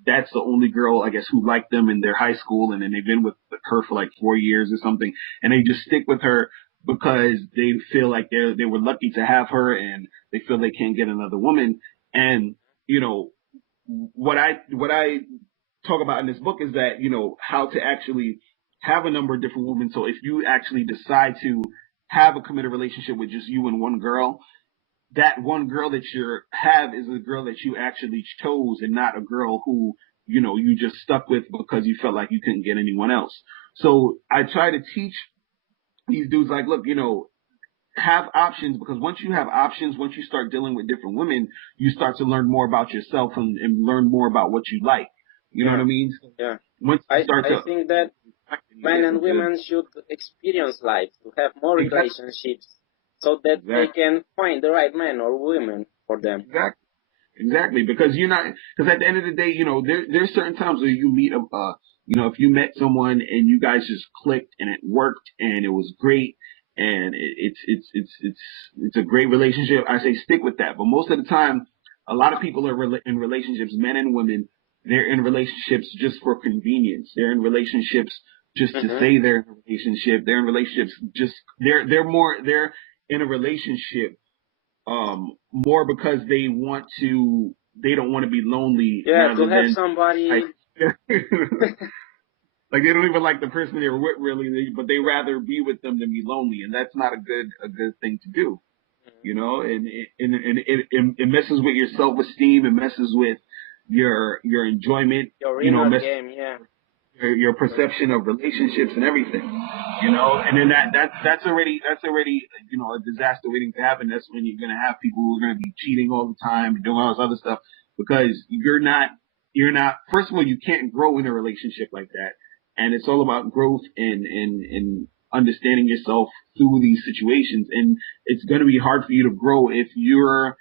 that's the only girl, I guess, who liked them in their high school, and then they've been with her for like 4 years or something, and they just stick with her because they feel like they were lucky to have her, and they feel they can't get another woman. And, what I talk about in this book is that, how to actually have a number of different women. So if you actually decide to have a committed relationship with just you and one girl, that one girl that you have is a girl that you actually chose and not a girl who, you just stuck with because you felt like you couldn't get anyone else. So I try to teach these dudes like, look, have options, because once you have options, once you start dealing with different women, you start to learn more about yourself and learn more about what you like. You know what I Yeah, mean? yeah. Once you start I to think that you men get and into women should experience life to have more exactly, relationships so that they exactly, can find the right man or woman for them. exactly. Exactly, because you're not. Because at the end of the day, there's certain times where you meet if you met someone and you guys just clicked and it worked and it was great and it's a great relationship. I say stick with that. But most of the time, a lot of people are in relationships, men and women. They're in relationships just for convenience. They're in relationships just to Hmm. say they're in a relationship. They're in relationships just they're in a relationship more because they don't want to be lonely Yeah, to rather have than like somebody. like they don't even like the person they're with really, but they rather be with them than be lonely, and that's not a good thing to do, and it messes with your self esteem, it messes with your enjoyment, Your inner messes game, yeah. your perception of relationships and everything, and then that's already a disaster waiting to happen. That's when you're gonna have people who are gonna be cheating all the time and doing all this other stuff because you're not first of all, you can't grow in a relationship like that, and it's all about growth and understanding yourself through these situations, and it's gonna be hard for you to grow if you're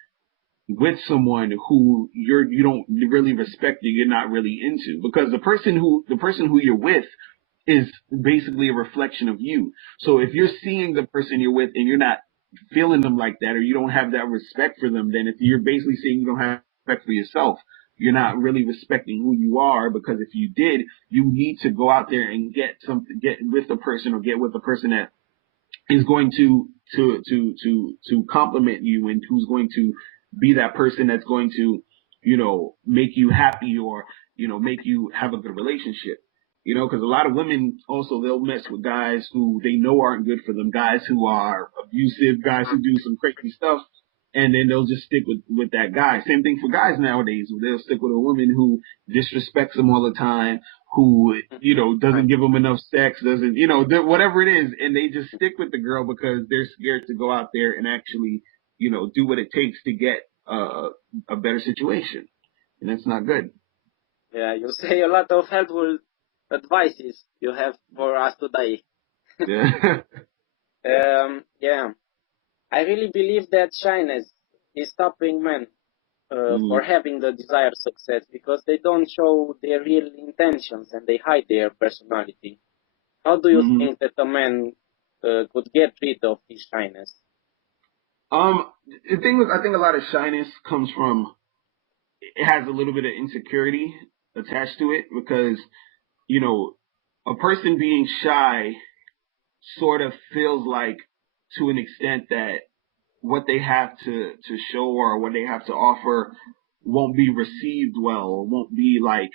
with someone who you don't really respect, or you're not really into, because the person who you're with is basically a reflection of you. So if you're seeing the person you're with and you're not feeling them like that, or you don't have that respect for them, then if you're basically saying you don't have respect for yourself, you're not really respecting who you are, because if you did, you need to go out there and get with a person, or get with a person that is going to compliment you, and who's going to be that person that's going to make you happy, or make you have a good relationship, because a lot of women also, they'll mess with guys who they know aren't good for them, guys who are abusive, guys who do some crazy stuff, and then they'll just stick with that guy. Same thing for guys nowadays, they'll stick with a woman who disrespects them all the time, who Hmm. doesn't give them enough sex, doesn't whatever it is, and they just stick with the girl because they're scared to go out there and actually do what it takes to get a better situation, and that's not good. Yeah, you say a lot of helpful advices you have for us today. Yeah. Yeah, I really believe that shyness is stopping men for Hmm. having the desired success because they don't show their real intentions and they hide their personality. How do you Hmm. think that a man could get rid of his shyness? The thing is, I think a lot of shyness comes from, it has a little bit of insecurity attached to it, because you know a person being shy sort of feels like, to an extent, that what they have to show, or what they have to offer, won't be received well, or won't be like,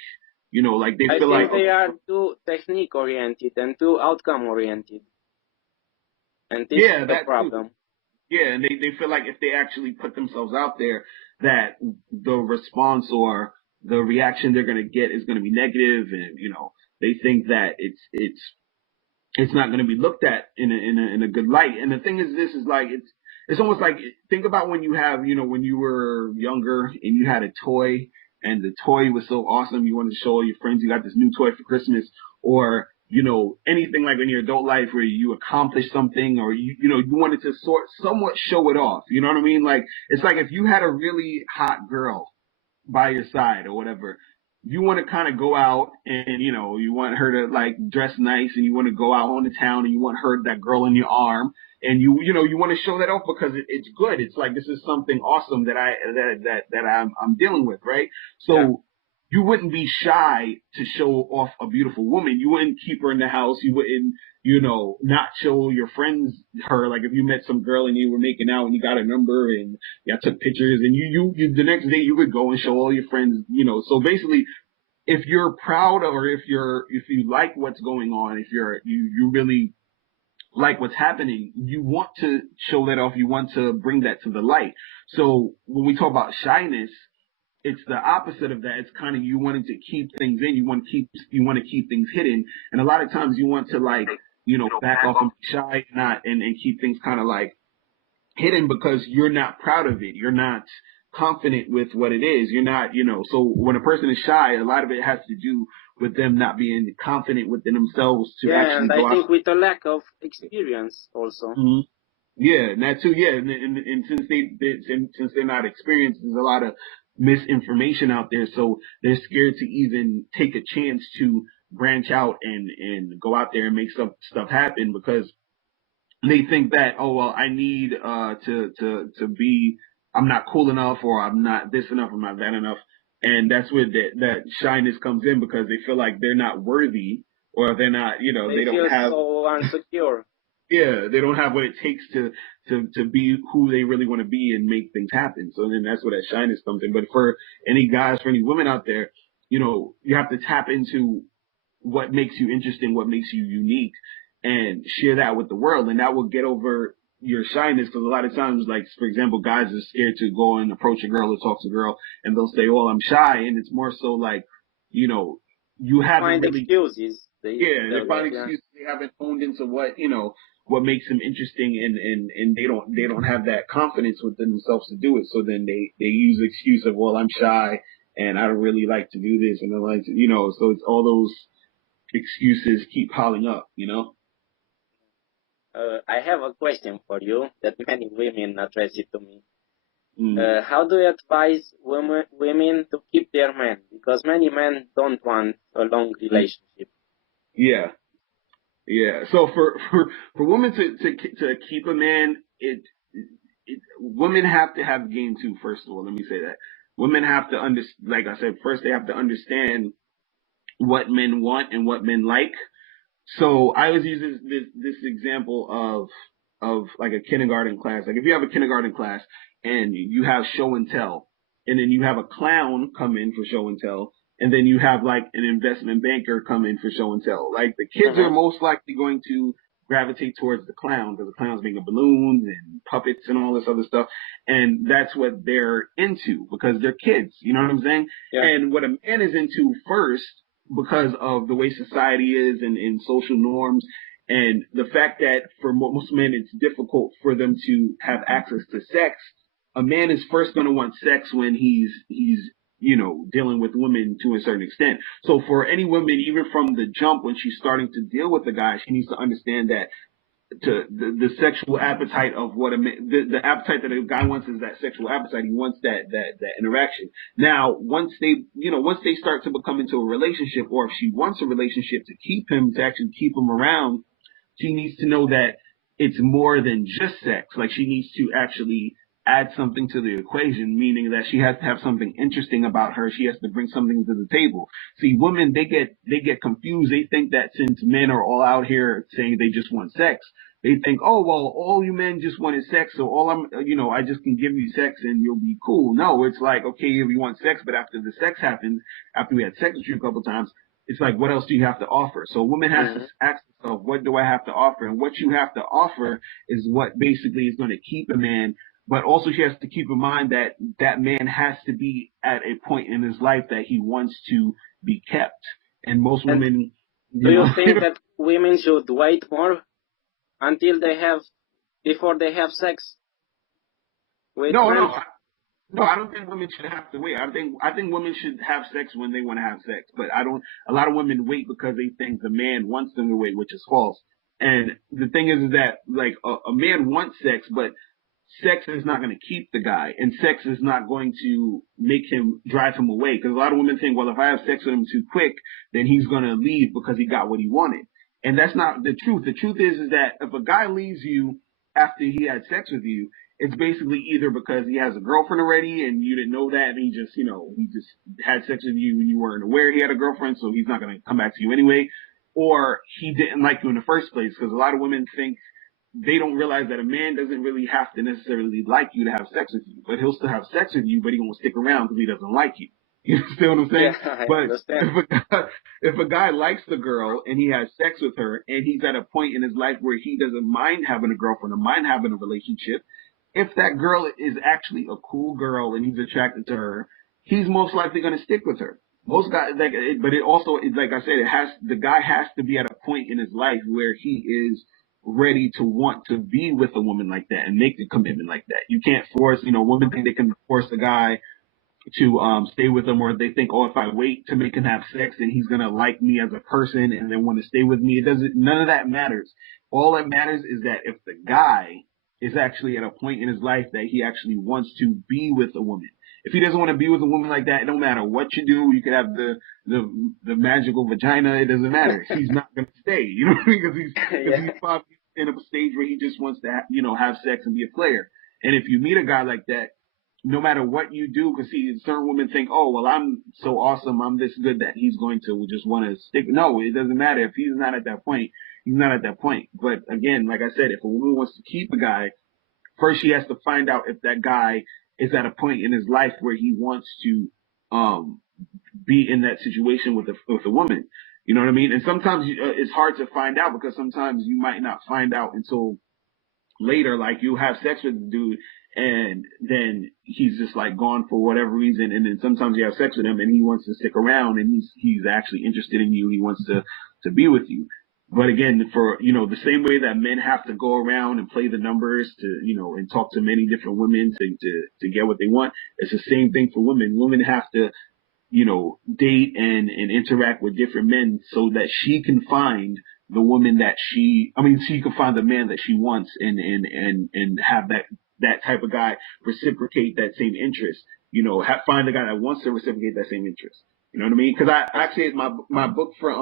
like they I feel like, think they okay, are too technique oriented and too outcome oriented, and this is yeah, the that too. problem. Yeah, and they feel like if they actually put themselves out there, that the response or the reaction they're gonna get is gonna be negative, and they think that it's not going to be looked at in a good light. And the thing is, this is like, it's almost like, think about when you have, when you were younger and you had a toy, and the toy was so awesome, you wanted to show all your friends you got this new toy for Christmas, or anything like in your adult life where you accomplished something, or you wanted to somewhat show it off. You know what I mean? Like, it's like if you had a really hot girl by your side or whatever, you want to kind of go out, and you want her to like dress nice, and you want to go out on the town, and you want her, that girl, in your arm, and you want to show that off because it's good. It's like, this is something awesome that I'm dealing with, right? Yeah, So you wouldn't be shy to show off a beautiful woman. You wouldn't keep her in the house. You wouldn't, not show your friends her. Like, if you met some girl and you were making out and you got a number and y'all took pictures, and you the next day you would go and show all your friends. So basically, if you're proud or if you like what's going on, if you really like what's happening, you want to show that off. You want to bring that to the light. So when we talk about shyness, it's the opposite of that. It's kind of you wanting to keep things in. You want to keep things hidden. And a lot of times you want to like, back off and be shy, not and keep things kind of like hidden because you're not proud of it. You're not confident with what it is. You're not, so when a person is shy, a lot of it has to do with them not being confident within themselves to Yeah, actually and I go out. think with a lack of experience also. Mhm. Yeah, and that too. Yeah, and since they're not experienced, there's a lot of misinformation out there, so they're scared to even take a chance to branch out and go out there and make some stuff happen because they think that, oh well, I need to be, I'm not cool enough, or I'm not this enough, I'm not that enough, and that's where that shyness comes in because they feel like they're not worthy, or they're not, They they don't feel have, so insecure. yeah, they don't have what it takes to be who they really want to be and make things happen. So then that's where that shyness comes in. But for any guys, for any women out there, you have to tap into what makes you interesting, what makes you unique, and share that with the world, and that will get over your shyness. Because a lot of times, like for example, guys are scared to go and approach a girl or talk to a girl, and they'll say, "Oh, I'm shy," and it's more so like, you know, you They haven't find really, excuses. They yeah, they tell find that, yeah. excuses. They haven't honed into what makes them interesting, and they don't have that confidence within themselves to do it. So then they use the excuse of, well, I'm shy and I don't really like to do this, and I like to, so it's all those excuses keep piling up. I have a question for you that many women address it to me. Mm. How do you advise women to keep their men? Because many men don't want a long relationship. Yeah, yeah. So for women to keep a man, women have to have game too. First of all, let me say that women have to like I said, first they have to understand what men want and what men like. So I always use this example of like a kindergarten class. Like if you have a kindergarten class and you have show and tell, and then you have a clown come in for show and tell, and then you have like an investment banker come in for show and tell. Like the kids are Mm-hmm. most likely going to gravitate towards the clown because the clown's making balloons and puppets and all this other stuff, and that's what they're into because they're kids. You know what I'm saying? Yeah. And what a man is into first, because of the way society is and social norms, and the fact that for most men it's difficult for them to have access to sex. A man is first going to want sex when he's dealing with women to a certain extent. So for any woman, even from the jump when she's starting to deal with the guy, she needs to understand that the sexual appetite of what the appetite that a guy wants is that sexual appetite. He wants that interaction. Now, once they start to become into a relationship, or if she wants a relationship to keep him, to actually keep him around, she needs to know that it's more than just sex. Like she needs to actually add something to the equation, meaning that she has to have something interesting about her. She has to bring something to the table. See, women, they get confused. They think that since men are all out here saying they just want sex, they think, oh well, all you men just wanted sex, so I just can give you sex and you'll be cool. No, it's like, okay, if you want sex, but after the sex happens, after we had sex with you a couple times, it's like, what else do you have to offer? So a woman has to Mm-hmm. ask herself, what do I have to offer? And what you have to offer is what basically is going to keep a man. But also she has to keep in mind that that man has to be at a point in his life that he wants to be kept. And most And women, do you you know, think that women should wait more until before they have sex with no, men? no, no, I don't think women should have to wait. I think women should have sex when they want to have sex. But I don't. A lot of women wait because they think the man wants them to wait, which is false. And the thing is that like a man wants sex, but sex is not going to keep the guy, and sex is not going to make him drive him away. Because a lot of women think, well, if I have sex with him too quick, then he's going to leave because he got what he wanted. And that's not the truth. The truth is that if a guy leaves you after he had sex with you, it's basically either because he has a girlfriend already and you didn't know that, and he just had sex with you and you weren't aware he had a girlfriend, so he's not going to come back to you anyway, or he didn't like you in the first place. Because a lot of women think, they don't realize that a man doesn't really have to necessarily like you to have sex with you, but he'll still have sex with you, but he won't stick around because he doesn't like you. You understand what I'm saying? Yeah, I But understand. if a guy likes the girl and he has sex with her and he's at a point in his life where he doesn't mind having a girlfriend or mind having a relationship, if that girl is actually a cool girl and he's attracted to her, he's most likely going to stick with her. Most guys, like, but it also, like I said, the guy has to be at a point in his life where he is ready to want to be with a woman like that and make a commitment like that. You can't force, women think they can force a guy to stay with them, or they think, oh, if I wait to make him have sex, then he's gonna like me as a person and then want to stay with me. It doesn't. None of that matters. All that matters is that if the guy is actually at a point in his life that he actually wants to be with a woman. If he doesn't want to be with a woman like that, it don't matter what you do. You could have the magical vagina. It doesn't matter. He's not gonna stay. You know what I mean? Because Yeah, he's probably in a stage where he just wants to have sex and be a player. And if you meet a guy like that, no matter what you do, because see, certain women think, oh, well, I'm so awesome, I'm this good that he's going to just want to stick. No, it doesn't matter. If he's not at that point, he's not at that point. But again, like I said, if a woman wants to keep a guy, first she has to find out if that guy is at a point in his life where he wants to um be in that situation with a woman. You know what I mean? And sometimes it's hard to find out because sometimes you might not find out until later, like you have sex with the dude and then he's just like gone for whatever reason, and then sometimes you have sex with him and he wants to stick around and he's actually interested in you, he wants to be with you. But again, for the same way that men have to go around and play the numbers to and talk to many different women to get what they want, it's the same thing for women. Women have to date and interact with different men so that she can find the woman that she can find the man that she wants and have that type of guy reciprocate that same interest. Find a guy that wants to reciprocate that same interest. You know what I mean? Because I actually my book for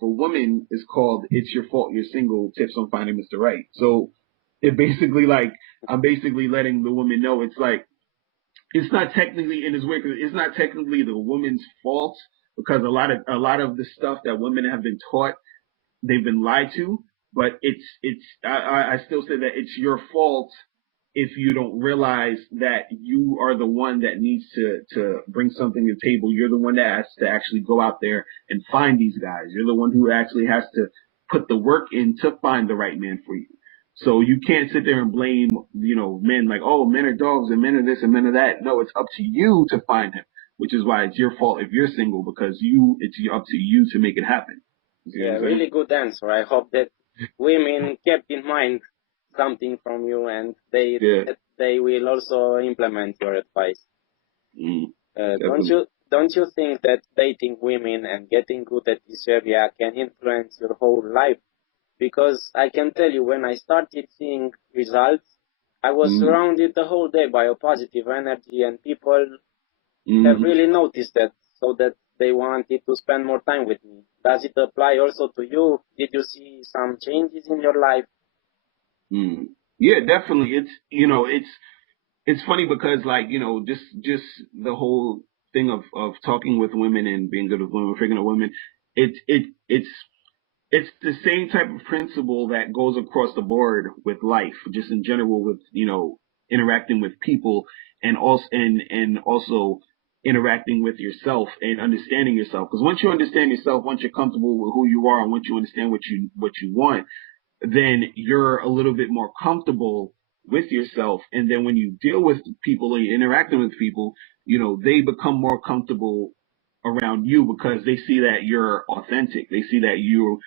women is called "It's Your Fault You're Single: Tips on Finding Mr. Right." So it basically like I'm basically letting the woman know it's like it's not technically in this way because it's not technically the woman's fault because a lot of the stuff that women have been taught, they've been lied to. But I still say that it's your fault if you don't realize that you are the one that needs to bring something to the table. You're the one that has to actually go out there and find these guys. You're the one who actually has to put the work in to find the right man for you. So you can't sit there and blame, men like, oh, men are dogs and men are this and men are that. No, it's up to you to find him, which is why it's your fault if you're single because it's up to you to make it happen. You see what yeah, I'm saying? really good answer. I hope that women kept in mind something from you and Yeah. they will also implement your advice. Mm, Don't definitely. you think that dating women and getting good at this area can influence your whole life? Because I can tell you, when I started seeing results, I was Mm, surrounded the whole day by a positive energy, and people have mm, really noticed that, so that they wanted to spend more time with me. Does it apply also to you? Did you see some changes in your life? mm. Yeah, definitely. It's funny because like just the whole thing of talking with women and being good with women, freaking with women. It's the same type of principle that goes across the board with life, just in general with interacting with people and also interacting with yourself and understanding yourself. Because once you understand yourself, once you're comfortable with who you are, and once you understand what you want, then you're a little bit more comfortable with yourself. And then when you deal with people and you're interacting with people, they become more comfortable around you because they see that you're authentic. They see that you're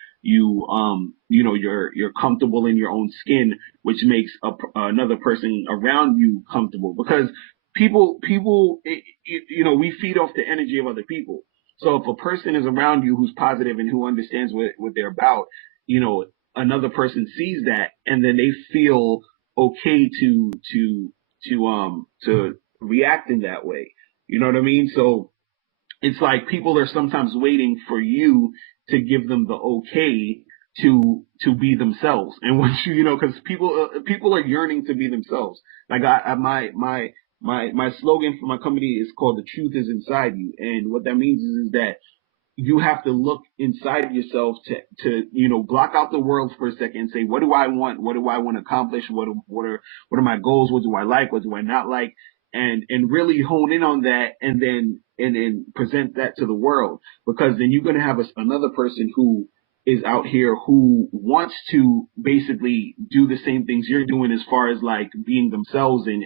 comfortable in your own skin, which makes another person around you comfortable because we feed off the energy of other people. So if a person is around you who's positive and who understands what they're about, you know, another person sees that and then they feel okay to react in that way. You know what I mean? So it's like people are sometimes waiting for you to give them the okay to be themselves. And once because people are yearning to be themselves. Like my slogan for my company is called "The Truth Is Inside You," and what that means is that you have to look inside yourself to block out the world for a second and say, what do I want? What do I want to accomplish? What are my goals? What do I like? What do I not like? And really hone in on that, and then and present that to the world, because then you're going to have another person who is out here who wants to basically do the same things you're doing as far as like being themselves and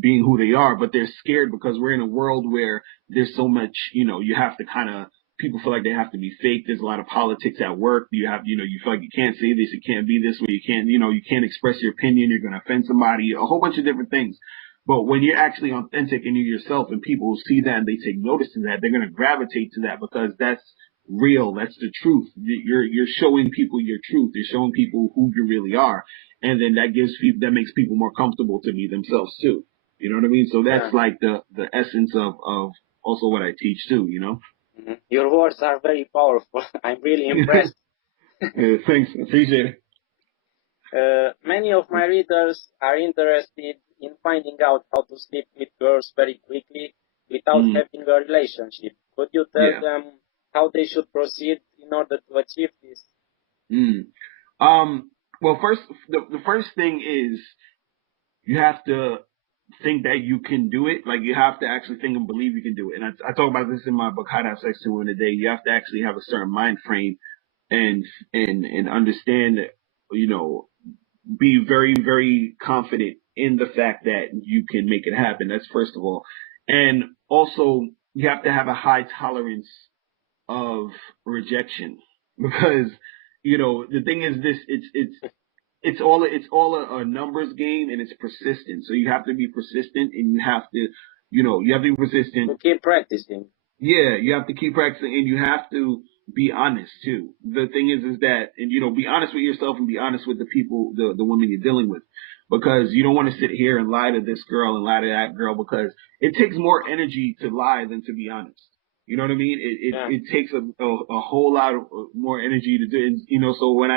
being who they are, but they're scared because we're in a world where there's so much, you have to kind of, people feel like they have to be fake. There's a lot of politics at work. You have, you feel like you can't say this, it can't be this way, you can't, you can't express your opinion, you're going to offend somebody, a whole bunch of different things. But when you're actually authentic and you're yourself and people see that and they take notice to that, they're going to gravitate to that because that's real. That's the truth. You're showing people your truth. You're showing people who you really are. And then that makes people more comfortable to be themselves too. You know what I mean? So that's like the essence of also what I teach too, Mm-hmm. Your words are very powerful. I'm really impressed. Yeah, thanks. Appreciate it. Many of my readers are interested in finding out how to sleep with girls very quickly without having a relationship. Could you tell them how they should proceed in order to achieve this? Well, the first thing is you have to think that you can do it. Like you have to actually think and believe you can do it. And I talk about this in my book, How to Have Sex 2 in a Day. You have to actually have a certain mind frame and understand, be very, very confident in the fact that you can make it happen. That's first of all. And also you have to have a high tolerance of rejection because, the thing is this, it's all a numbers game and it's persistent. So you have to be persistent and you have to, you have to be persistent. To keep practicing. Yeah, you have to keep practicing and you have to be honest too. The thing is that, and be honest with yourself and be honest with the people, the women you're dealing with, because you don't want to sit here and lie to this girl and lie to that girl because it takes more energy to lie than to be honest. You know what I mean? It takes a whole lot of more energy to do it. So when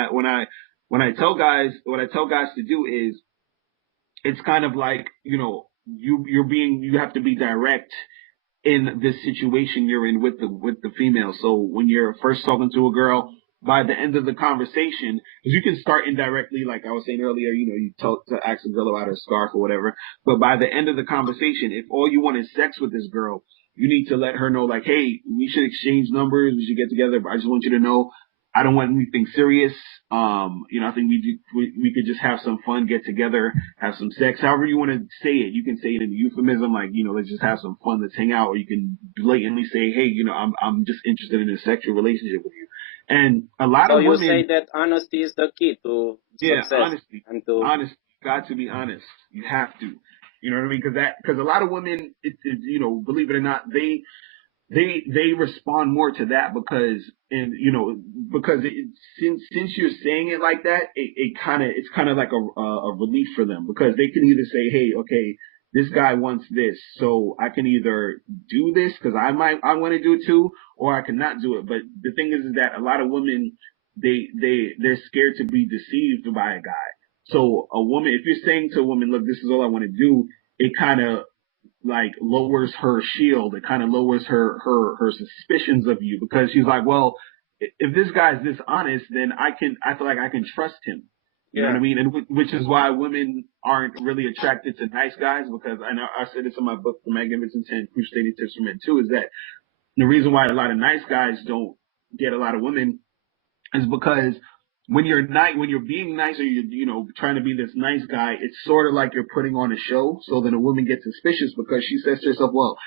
I tell guys, what I tell guys to do is, it's kind of like, you have to be direct in this situation you're in with the female. So when you're first talking to a girl, by the end of the conversation, because you can start indirectly, like I was saying earlier, you talk to ask a girl about her scarf or whatever. But by the end of the conversation, if all you want is sex with this girl, you need to let her know, like, hey, we should exchange numbers, we should get together. But I just want you to know, I don't want anything serious. I think we could just have some fun, get together, have some sex. However you want to say it, you can say it in a euphemism, like, let's just have some fun, let's hang out, or you can blatantly say, hey, I'm just interested in a sexual relationship with you. And a lot of women. So you say that honesty is the key to success. Honesty, got to be honest. You have to. You know what I mean? Because a lot of women, believe it or not, they respond more to that because since you're saying it like that, it's kind of like a relief for them, because they can either say, hey, okay, this guy wants this, so I can either do this because I want to do it too, or I cannot do it. But the thing is that a lot of women, they're scared to be deceived by a guy. So a woman, if you're saying to a woman, look, this is all I want to do, it kind of like lowers her shield. It kind of lowers her suspicions of you, because she's like, well, if this guy's this honest, then I feel like I can trust him. You know what I mean? And which is why women aren't really attracted to nice guys, because I know I said this in my book, The Magnificent 10 Crucial Dating Tips for Men too, is that the reason why a lot of nice guys don't get a lot of women is because when you're being nice, or you're trying to be this nice guy, it's sort of like you're putting on a show. So then a woman gets suspicious because she says to herself, well,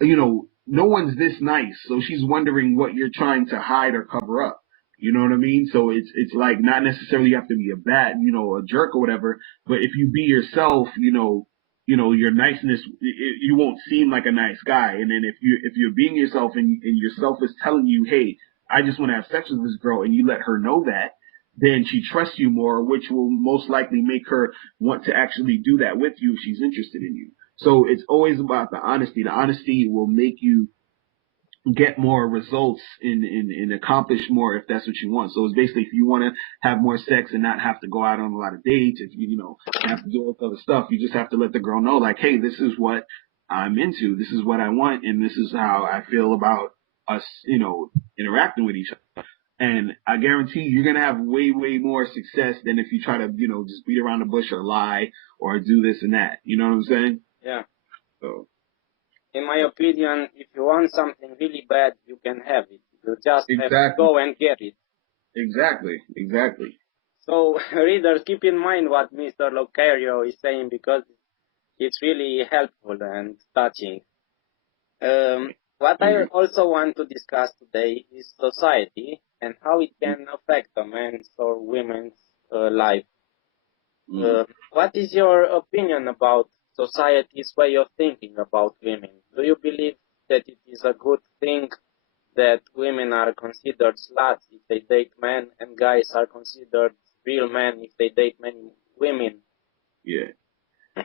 no one's this nice, so she's wondering what you're trying to hide or cover up. You know what I mean? So it's like, not necessarily you have to be a bad, a jerk or whatever, but if you be yourself, your niceness, you won't seem like a nice guy. And then if you're being yourself and yourself is telling you, hey, I just want to have sex with this girl, and you let her know that, then she trusts you more, which will most likely make her want to actually do that with you if she's interested in you. So it's always about the honesty. The honesty will make you get more results and accomplish more if that's what you want. So it's basically, if you want to have more sex and not have to go out on a lot of dates, if you have to do all this other stuff, you just have to let the girl know, like, hey, this is what I'm into, this is what I want, and this is how I feel about us, interacting with each other. And I guarantee you're going to have way, way more success than if you try to, just beat around the bush or lie or do this and that. You know what I'm saying? Yeah. So. in my opinion, if you want something really bad, you can have it. You just have to Exactly. go and get it. Exactly. Exactly. So, readers, keep in mind what Mr. Locario is saying because it's really helpful and touching. What I Mm, also want to discuss today is society and how it mm, can affect a man's or women's life. mm. What is your opinion about society's way of thinking about women? Do you believe that it is a good thing that women are considered sluts if they date men and guys are considered real men if they date many women? Yeah.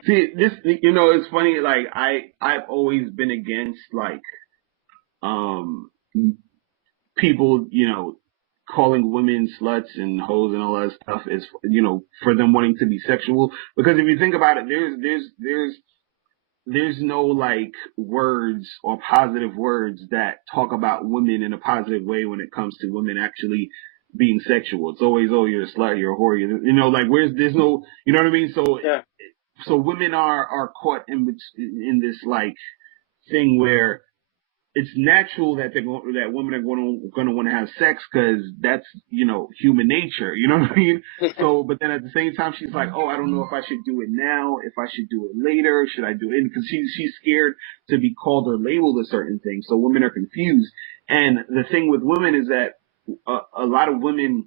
See, this, it's funny. Like, I've always been against, like, um, people, calling women sluts and hoes and all that stuff is, for them wanting to be sexual. Because if you think about it, there's no like words or positive words that talk about women in a positive way when it comes to women actually being sexual. It's always, oh, you're a slut, you're a whore, like there's no, you know what I mean? Yeah, So women are caught in this like thing where it's natural that that women are going to want to have sex because that's human nature. You know what I mean? So, but then at the same time, she's like, oh, I don't know if I should do it now, if I should do it later, should I do it? Because she's scared to be called or labeled a certain thing. So women are confused. And the thing with women is that a lot of women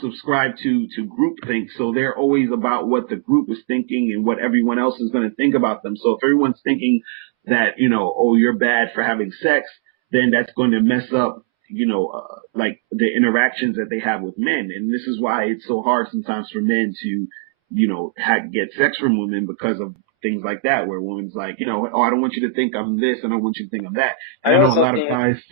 subscribe to groupthink. So they're always about what the group is thinking and what everyone else is going to think about them. So if everyone's thinking that, oh, you're bad for having sex, then that's going to mess up, like the interactions that they have with men. And this is why it's so hard sometimes for men to, get sex from women because of things like that, where a woman's like, oh, I don't want you to think I'm this, and I don't want you to think I'm that. And I I know a also lot of think guys,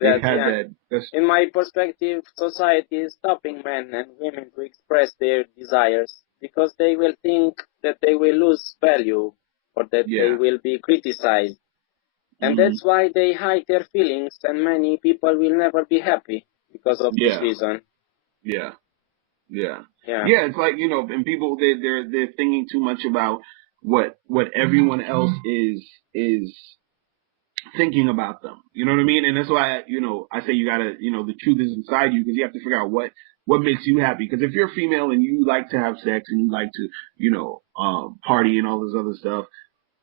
they that, had yeah, that. in my perspective, society is stopping men and women to express their desires because they will think that they will lose value or that they Yeah. will be criticized. And Hmm. that's why they hide their feelings, and many people will never be happy because of this Yeah. reason. Yeah. Yeah, Yeah, yeah. It's like and people they're thinking too much about what everyone else is thinking about them. You know what I mean? And that's why I say you gotta the truth is inside you because you have to figure out what makes you happy. Because if you're a female and you like to have sex and you like to party and all this other stuff,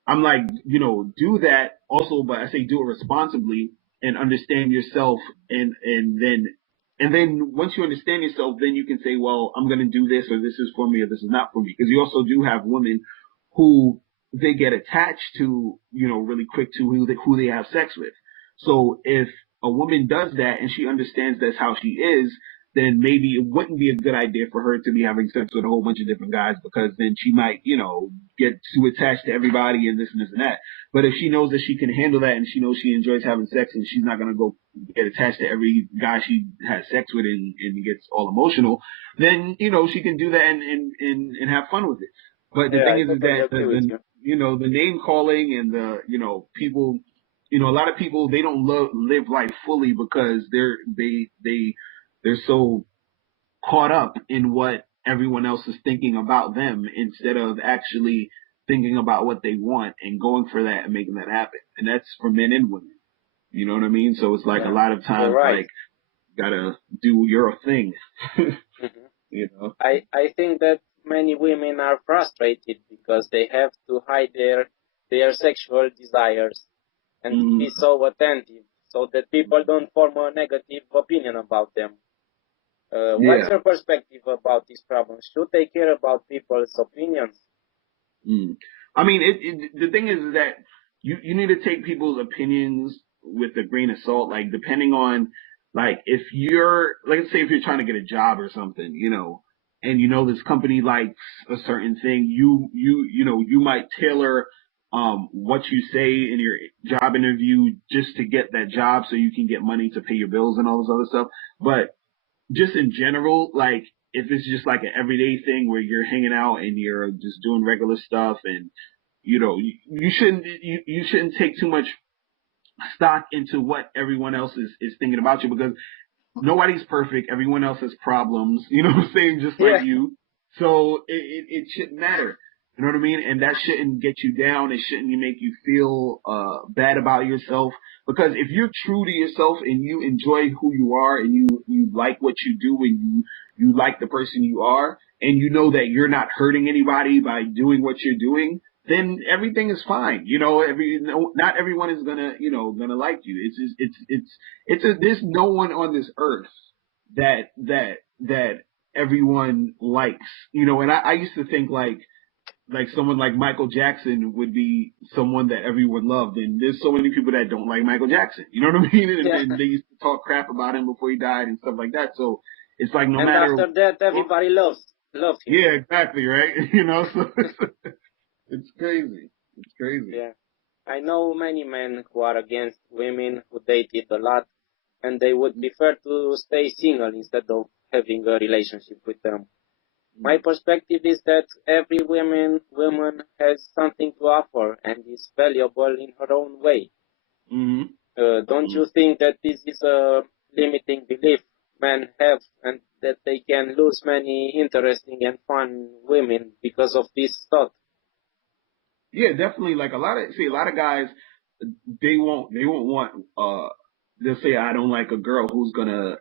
I'm like, do that also, but I say do it responsibly and understand yourself and then once you understand yourself, then you can say, well, I'm gonna do this or this is for me or this is not for me. Because you also do have women who they get attached to, really quick to who they have sex with. So if a woman does that and she understands that's how she is, then maybe it wouldn't be a good idea for her to be having sex with a whole bunch of different guys because then she might, get too attached to everybody and this and this and that. But if she knows that she can handle that and she knows she enjoys having sex and she's not going to go get attached to every guy she has sex with and gets all emotional, then, she can do that and have fun with it. But the yeah, thing I is totally that agree with you. the name calling and the, people, a lot of people, they don't live life fully because they're so caught up in what everyone else is thinking about them instead of actually thinking about what they want and going for that and making that happen. And that's for men and women. You know what I mean? So it's like a Yeah, lot of you're times, right. like, gotta do your thing, Mhm. you know? I think that many women are frustrated because they have to hide their sexual desires and be Mm, so attentive so that people don't form a negative opinion about them. What's yeah. your perspective about this problem? Should they care about people's opinions? Mm. I mean, the thing is that you need to take people's opinions with a grain of salt. Like, depending on, like, if you're, like, let's say if you're trying to get a job or something, and this company likes a certain thing, you might tailor, what you say in your job interview just to get that job so you can get money to pay your bills and all this other stuff. But just in general, like if it's just like an everyday thing where you're hanging out and you're just doing regular stuff and you shouldn't take too much stock into what everyone else is thinking about you because nobody's perfect. Everyone else has problems, you know what I'm saying? Just like Yeah, you. So it shouldn't matter. You know what I mean? And that shouldn't get you down. It shouldn't make you feel bad about yourself. Because if you're true to yourself and you enjoy who you are and you like what you do and you like the person you are and you know that you're not hurting anybody by doing what you're doing, then everything is fine. You know, not everyone is gonna like you. There's no one on this earth that everyone likes. You know, and I used to think like someone like Michael Jackson would be someone that everyone loved, and there's so many people that don't like Michael Jackson. You know what I mean? And they used to talk crap about him before he died and stuff like that. So it's like no And matter. after that, everybody loved him. Yeah, exactly, right? You know, so it's crazy. It's crazy. Yeah. I know many men who are against women who dated a lot, and they would prefer to stay single instead of having a relationship with them. My perspective is that every woman has something to offer and is valuable in her own way. Mm-hmm. Don't you think that this is a limiting belief men have, and that they can lose many interesting and fun women because of this thought? Yeah, definitely. Like a lot of guys, they won't want they'll say I don't like a girl who's gonna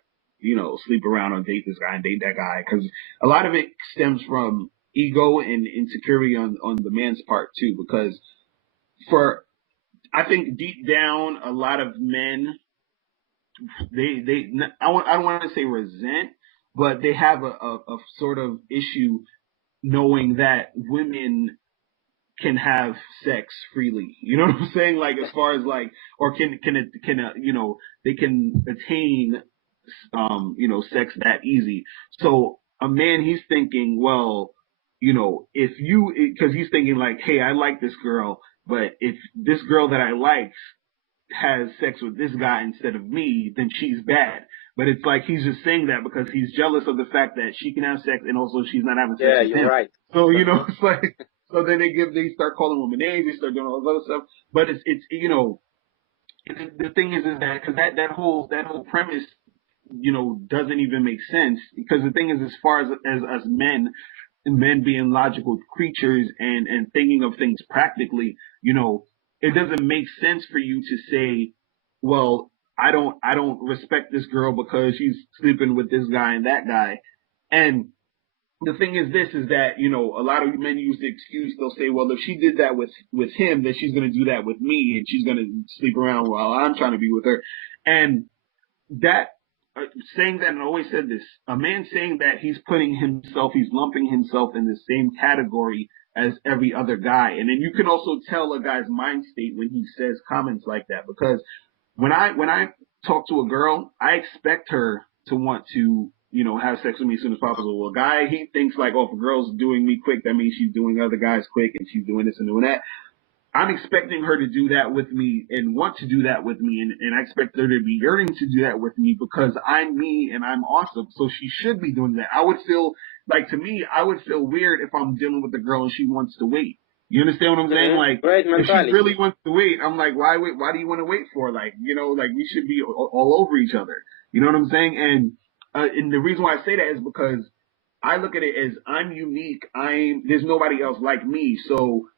sleep around or date this guy and date that guy, because a lot of it stems from ego and insecurity on the man's part too. Because for I think deep down a lot of men, they I don't want to say resent, but they have a sort of issue knowing that women can have sex freely. You know what I'm saying? Like as far as like, or they can attain sex that easy. So a man, he's thinking, well, if because he's thinking like, hey, I like this girl, but if this girl that I like has sex with this guy instead of me, then she's bad. But it's like he's just saying that because he's jealous of the fact that she can have sex and also she's not having sex Yeah, with you're him. right. So it's like, so then they start calling women names, they start doing all this other stuff. But it's the thing is that because that whole premise doesn't even make sense, because the thing is, as far as men being logical creatures and thinking of things practically, it doesn't make sense for you to say, well, I don't respect this girl because she's sleeping with this guy and that guy. And the thing is this is that, a lot of men use the excuse, they'll say, well, if she did that with him, then she's gonna do that with me and she's gonna sleep around while I'm trying to be with her. And that saying that, and I always said this, a man saying that, he's lumping himself in the same category as every other guy. And then you can also tell a guy's mind state when he says comments like that, because when I talk to a girl, I expect her to want to have sex with me as soon as possible. Well, a guy, he thinks like, oh, if a girl's doing me quick, that means she's doing other guys quick and she's doing this and doing that. I'm expecting her to do that with me and want to do that with me, and I expect her to be yearning to do that with me because I'm me and I'm awesome. So she should be doing that. To me, I would feel weird if I'm dealing with a girl and she wants to wait. You understand what I'm saying? Like, Great if she mentality. really wants to wait, I'm like, why wait? Why do you want to wait for? Like, like we should be all over each other. You know what I'm saying? And the reason why I say that is because I look at it as I'm unique. There's nobody else like me. So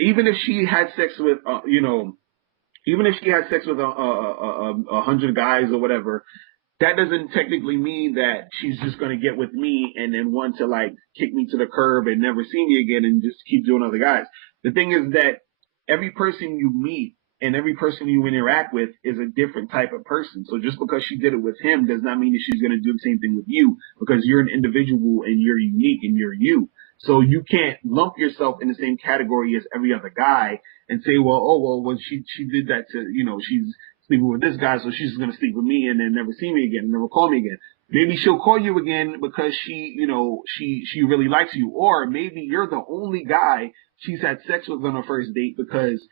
even if she had sex with, even if she had sex with 100 guys or whatever, that doesn't technically mean that she's just going to get with me and then want to like kick me to the curb and never see me again and just keep doing other guys. The thing is that every person you meet and every person you interact with is a different type of person. So just because she did it with him does not mean that she's going to do the same thing with you, because you're an individual and you're unique and you're you. So you can't lump yourself in the same category as every other guy and say, well, she did that to, she's sleeping with this guy, so she's going to sleep with me and then never see me again and never call me again. Maybe she'll call you again because she really likes you. Or maybe you're the only guy she's had sex with on her first date because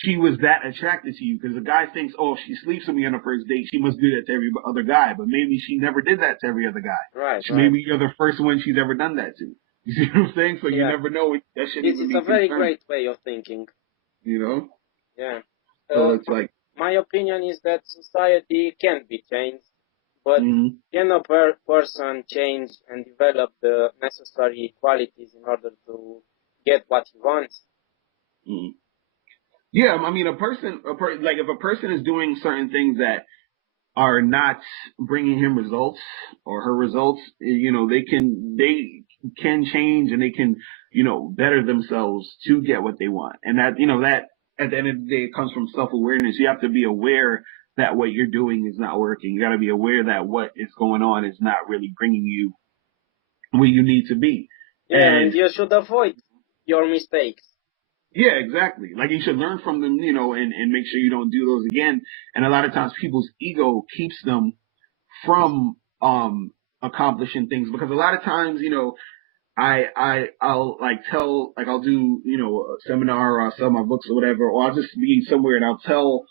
she was that attracted to you. Because the guy thinks, oh, if she sleeps with me on her first date, she must do that to every other guy. But maybe she never did that to every other guy. Right. Maybe you're the first one she's ever done that to. You see what I'm saying? So you never know. That shouldn't This even is be a very confirmed. great way of thinking. Yeah. So it's like, my opinion is that society can be changed, but mm-hmm. can a person change and develop the necessary qualities in order to get what he wants. Mm. Yeah, I mean, like if a person is doing certain things that are not bringing him results or her results, they can change and they can, better themselves to get what they want. And that at the end of the day, it comes from self-awareness. You have to be aware that what you're doing is not working. You got to be aware that what is going on is not really bringing you where you need to be. Yeah, and And you should avoid your mistakes. yeah, exactly. Like you should learn from them, and make sure you don't do those again. And a lot of times people's ego keeps them from accomplishing things because a lot of times, I'll like tell, like I'll do, a seminar or I'll sell my books or whatever, or I'll just be somewhere and I'll tell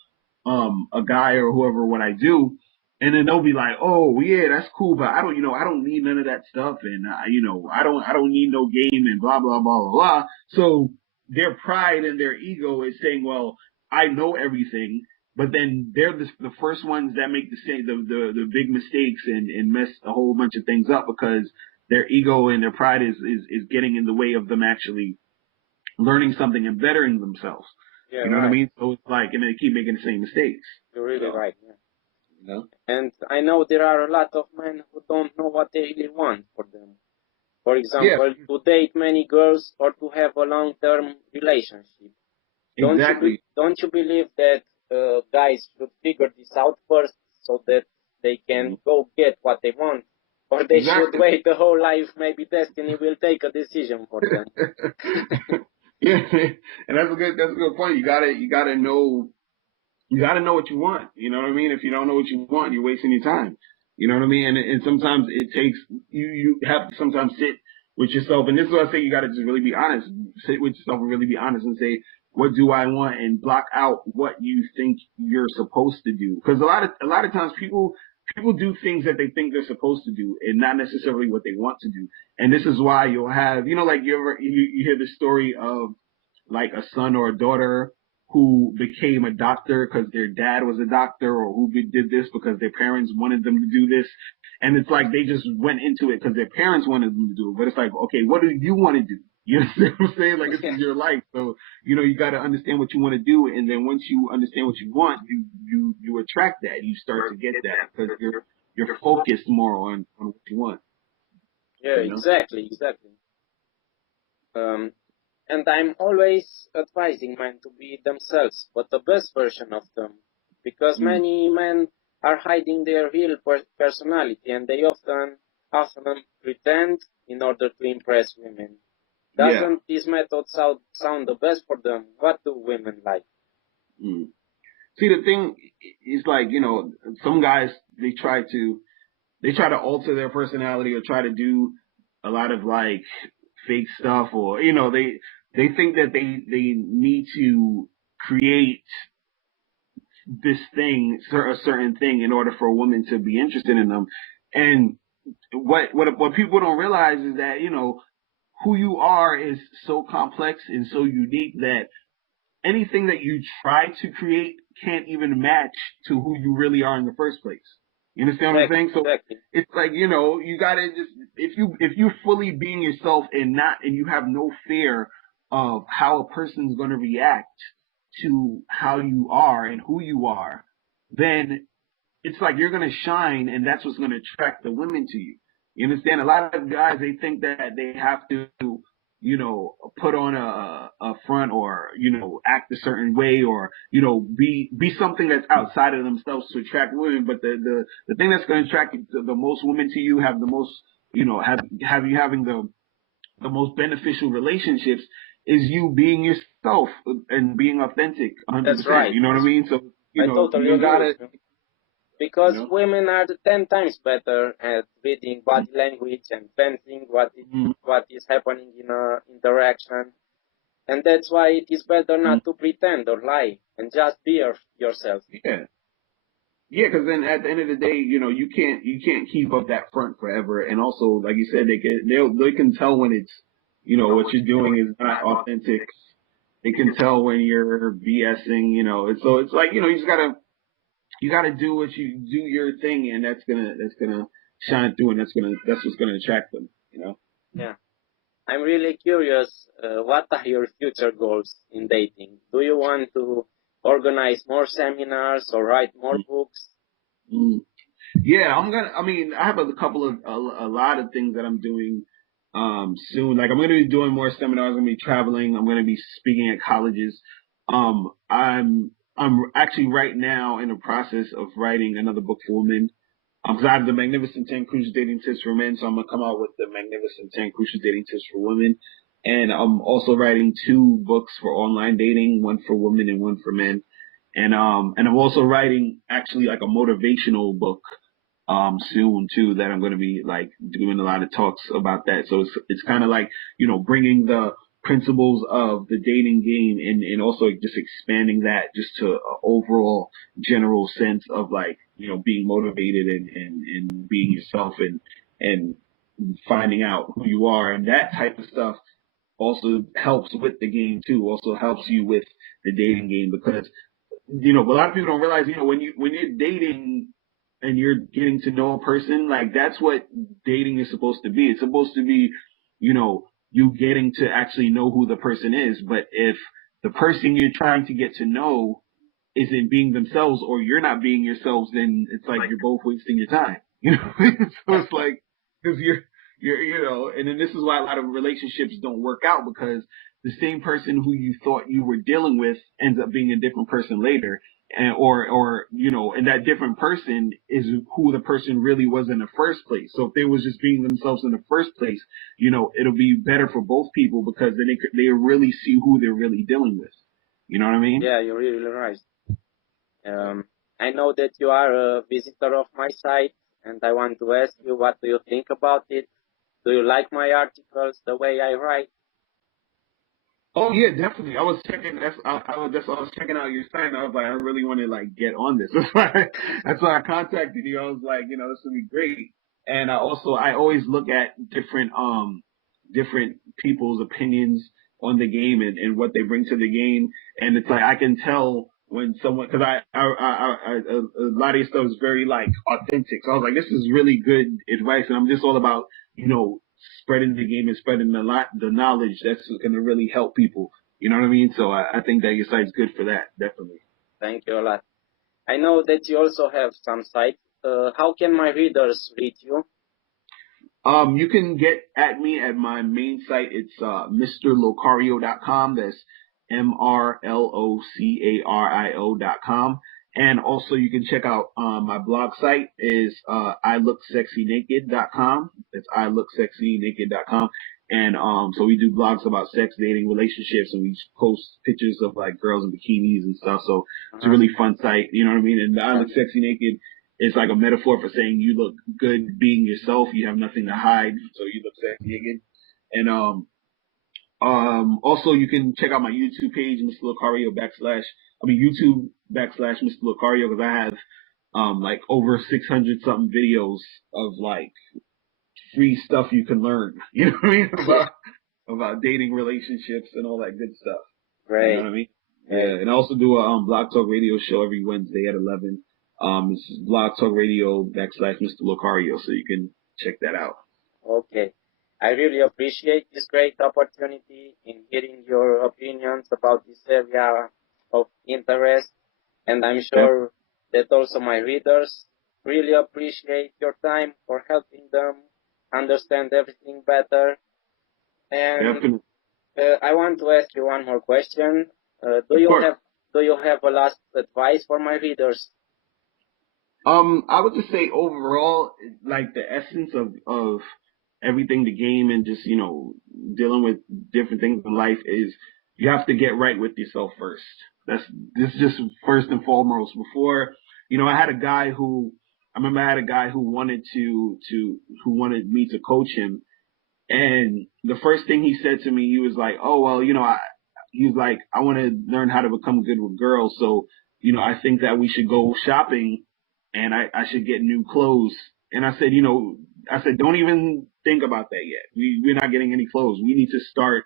a guy or whoever what I do, and then they'll be like, "Oh yeah, that's cool, but I don't need none of that stuff, and I don't need no game and blah blah blah blah blah." So their pride and their ego is saying, "Well, I know everything." But then they're the first ones that make the big mistakes and mess a whole bunch of things up because their ego and their pride is getting in the way of them actually learning something and bettering themselves. Yeah, You know what I right. mean? So it's like, and they keep making the same mistakes. You're really So, right. Yeah. you know? And I know there are a lot of men who don't know what they really want for them. For Yeah, example, to date many girls or to have a long-term relationship. exactly. Don't you believe that guys should figure this out first so that they can Mhm. go get what they want? Or they should Exactly. wait the whole life, maybe destiny will take a decision for them. Yeah, and that's a good point. You gotta know what you want. You know what I mean? If you don't know what you want, you're wasting your time. You know what I mean? And sometimes it takes you have to sometimes sit with yourself. And this is what I say: you gotta just really be honest. Sit with yourself and really be honest and say, what do I want? And block out what you think you're supposed to do. Because a lot of times people do things that they think they're supposed to do, and not necessarily what they want to do. And this is why you'll have, like you hear the story of like a son or a daughter who became a doctor because their dad was a doctor, or who did this because their parents wanted them to do this. And it's like they just went into it because their parents wanted them to do it. But it's like, okay, what do you want to do? You understand what I'm saying? Like, this Yeah, is your life. So, you got to understand what you want to do. And then once you understand what you want, you attract that. You start to get that because you're focused more on what you want, yeah, you know? exactly, exactly. Um, and I'm always advising men to be themselves, but the best version of them, because Mm, many men are hiding their real personality, and they often pretend in order to impress women. yeah. Doesn't this method sound the best for them? What do women like? Mm. See, the thing is like, some guys, they try to alter their personality or try to do a lot of like fake stuff, or they think that they need to create this thing, a certain thing, in order for a woman to be interested in them. And what people don't realize is that who you are is so complex and so unique that anything that you try to create can't even match to who you really are in the first place. You understand what I'm Exactly, saying? So exactly. it's like, you gotta just, if you fully being yourself and you have no fear of how a person's gonna react to how you are and who you are, then it's like you're gonna shine, and that's what's gonna attract the women to you. You understand? A lot of guys, they think that they have to, put on a front, or act a certain way, or be something that's outside of themselves to attract women. But the thing that's gonna attract the most women to you, have the most, have you having the most beneficial relationships, is you being yourself and being authentic That's 100%. right. You know what I mean? So I totally you agree with gotta, you. you Because know. women are 10 times better at reading body language and sensing Mm-hmm. what is happening in a interaction. And that's why it is better not to pretend or lie and just be yourself. Yeah, yeah, because then at the end of the day, you can't keep up that front forever. And also, like you said, they can tell when it's, what you're doing is not authentic. They can tell when you're BSing. So it's like, you gotta do your thing, and that's gonna shine through, and that's what's gonna attract them. Yeah. I'm really curious. What are your future goals in dating? Do you want to organize more seminars or write more books? Mm. Yeah, I mean, I have a couple of a lot of things that I'm doing soon. Like I'm gonna be doing more seminars. I'm gonna be traveling. I'm gonna be speaking at colleges. I'm actually right now in the process of writing another book for women. Because I have the Magnificent 10 Crucial Dating Tips for Men, so I'm gonna come out with the Magnificent 10 Crucial Dating Tips for Women. And I'm also writing two books for online dating, one for women and one for men. And I'm also writing actually like a motivational book soon too, that I'm going to be like doing a lot of talks about that. So it's kind of like, bringing the principles of the dating game and also just expanding that just to an overall general sense of like, being motivated and being yourself and finding out who you are, and that type of stuff also helps with the game too, also helps you with the dating game, because a lot of people don't realize, when you're dating and you're getting to know a person, like that's what dating is supposed to be. It's supposed to be, you getting to actually know who the person is. But if the person you're trying to get to know isn't being themselves, or you're not being yourselves, then it's like you're both wasting your time. So it's like, because and then this is why a lot of relationships don't work out, because the same person who you thought you were dealing with ends up being a different person later. And that different person is who the person really was in the first place. So if they was just being themselves in the first place, it'll be better for both people, because then they really see who they're really dealing with. You know what I mean? Yeah, you're really right. Um, I know that you are a visitor of my site, and I want to ask you, what do you think about it? Do you like my articles, the way I write? Oh yeah, definitely. I was checking. That's why I was checking out your site, and I was like, I really want to like get on this. That's why I contacted you. I was like, this would be great. And I always look at different people's opinions on the game and what they bring to the game, and it's like I can tell when someone, because a lot of your stuff is very like authentic. So I was like, this is really good advice, and I'm just all about spreading the game and spreading the knowledge that's going to really help people. You know what I mean? So I think that your site's good for that, definitely. Thank you a lot. I know that you also have some sites. How can my readers reach you? You can get at me at my main site. It's MrLocario.com. That's MrLocario.com. And also you can check out my blog site is ILookSexyNaked.com. That's ILookSexyNaked.com. And so we do blogs about sex, dating, relationships, and we post pictures of like girls in bikinis and stuff. So it's a really fun site. You know what I mean? And I Look Sexy Naked, it's like a metaphor for saying you look good being yourself. You have nothing to hide, so you look sexy again. And also you can check out my YouTube page, Mr. Locario YouTube backslash Mr. Locario, because I have like over 600 something videos of like free stuff you can learn. You know what I mean about dating, relationships, and all that good stuff. You know Great. what I mean? Great. Yeah, and I also do a Blog Talk Radio show every Wednesday at 11. It's Blog Talk Radio backslash Mr. Locario, so you can check that out. Okay. I really appreciate this great opportunity in hearing your opinions about this area of interest, and I'm sure that also my readers really appreciate your time for helping them understand everything better. And I want to ask you one more question. Do you have a last advice for my readers? I would just say overall, like the essence of everything, the game, and just dealing with different things in life is you have to get right with yourself first. That's this is just first and foremost. Before I remember I had a guy who wanted who wanted me to coach him, and the first thing he said to me, he was like, "Oh well, he was like, I want to learn how to become good with girls, so I think that we should go shopping, and I should get new clothes." And I said, don't even think about that yet. We're not getting any clothes. We need to start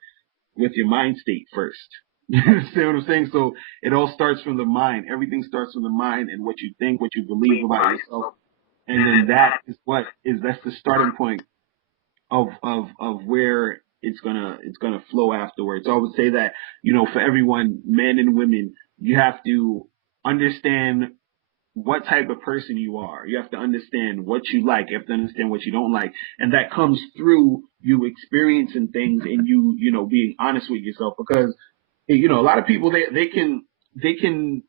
with your mind state first. You understand what I'm saying? So it all starts from the mind. Everything starts from the mind and what you think, what you believe about yourself, and then that's the starting point of where it's gonna flow afterwards. So I would say that, for everyone, men and women, you have to understand what type of person you are. You have to understand what you like. You have to understand what you don't like. And that comes through you experiencing things and being honest with yourself, because, a lot of people, they can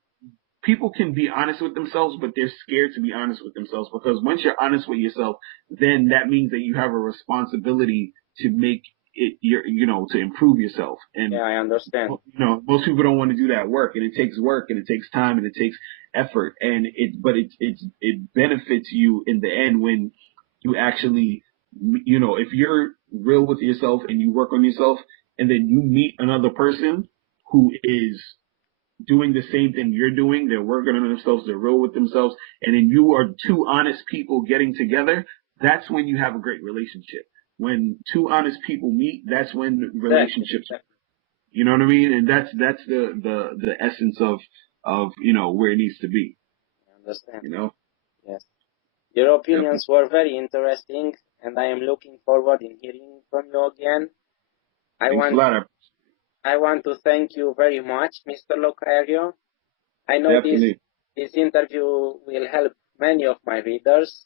people can be honest with themselves, but they're scared to be honest with themselves, because once you're honest with yourself, then that means that you have a responsibility to make it to improve yourself. And Yeah, I understand. most people don't want to do that work, and it takes work, and it takes time, and it takes effort, and it benefits you in the end when you actually, if you're real with yourself and you work on yourself, and then you meet another person who is doing the same thing you're doing. They're working on themselves. They're real with themselves. And then you are two honest people getting together. That's when you have a great relationship. When two honest people meet, that's when Exactly. relationships, Exactly. you know what I mean? And that's the essence of where it needs to be, I understand. you know? Yes. Your Definitely. opinions were very interesting, and I am looking forward in hearing from you again. I Thanks a want lot. I want to thank you very much, Mr. Locario. I know Definitely. this interview will help many of my readers,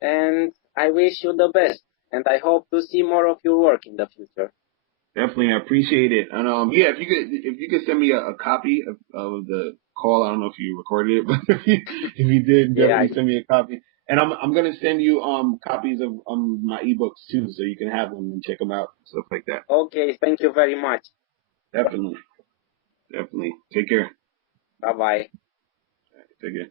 and I wish you the best, and I hope to see more of your work in the future. Definitely, I appreciate it. And yeah, if you could send me a copy of the call. I don't know if you recorded it, but if you did, Yeah. definitely send me a copy. And I'm gonna send you copies of my ebooks too, so you can have them and check them out, stuff like that. Okay, thank you very much. Definitely, definitely. Take care. Bye bye. Take care.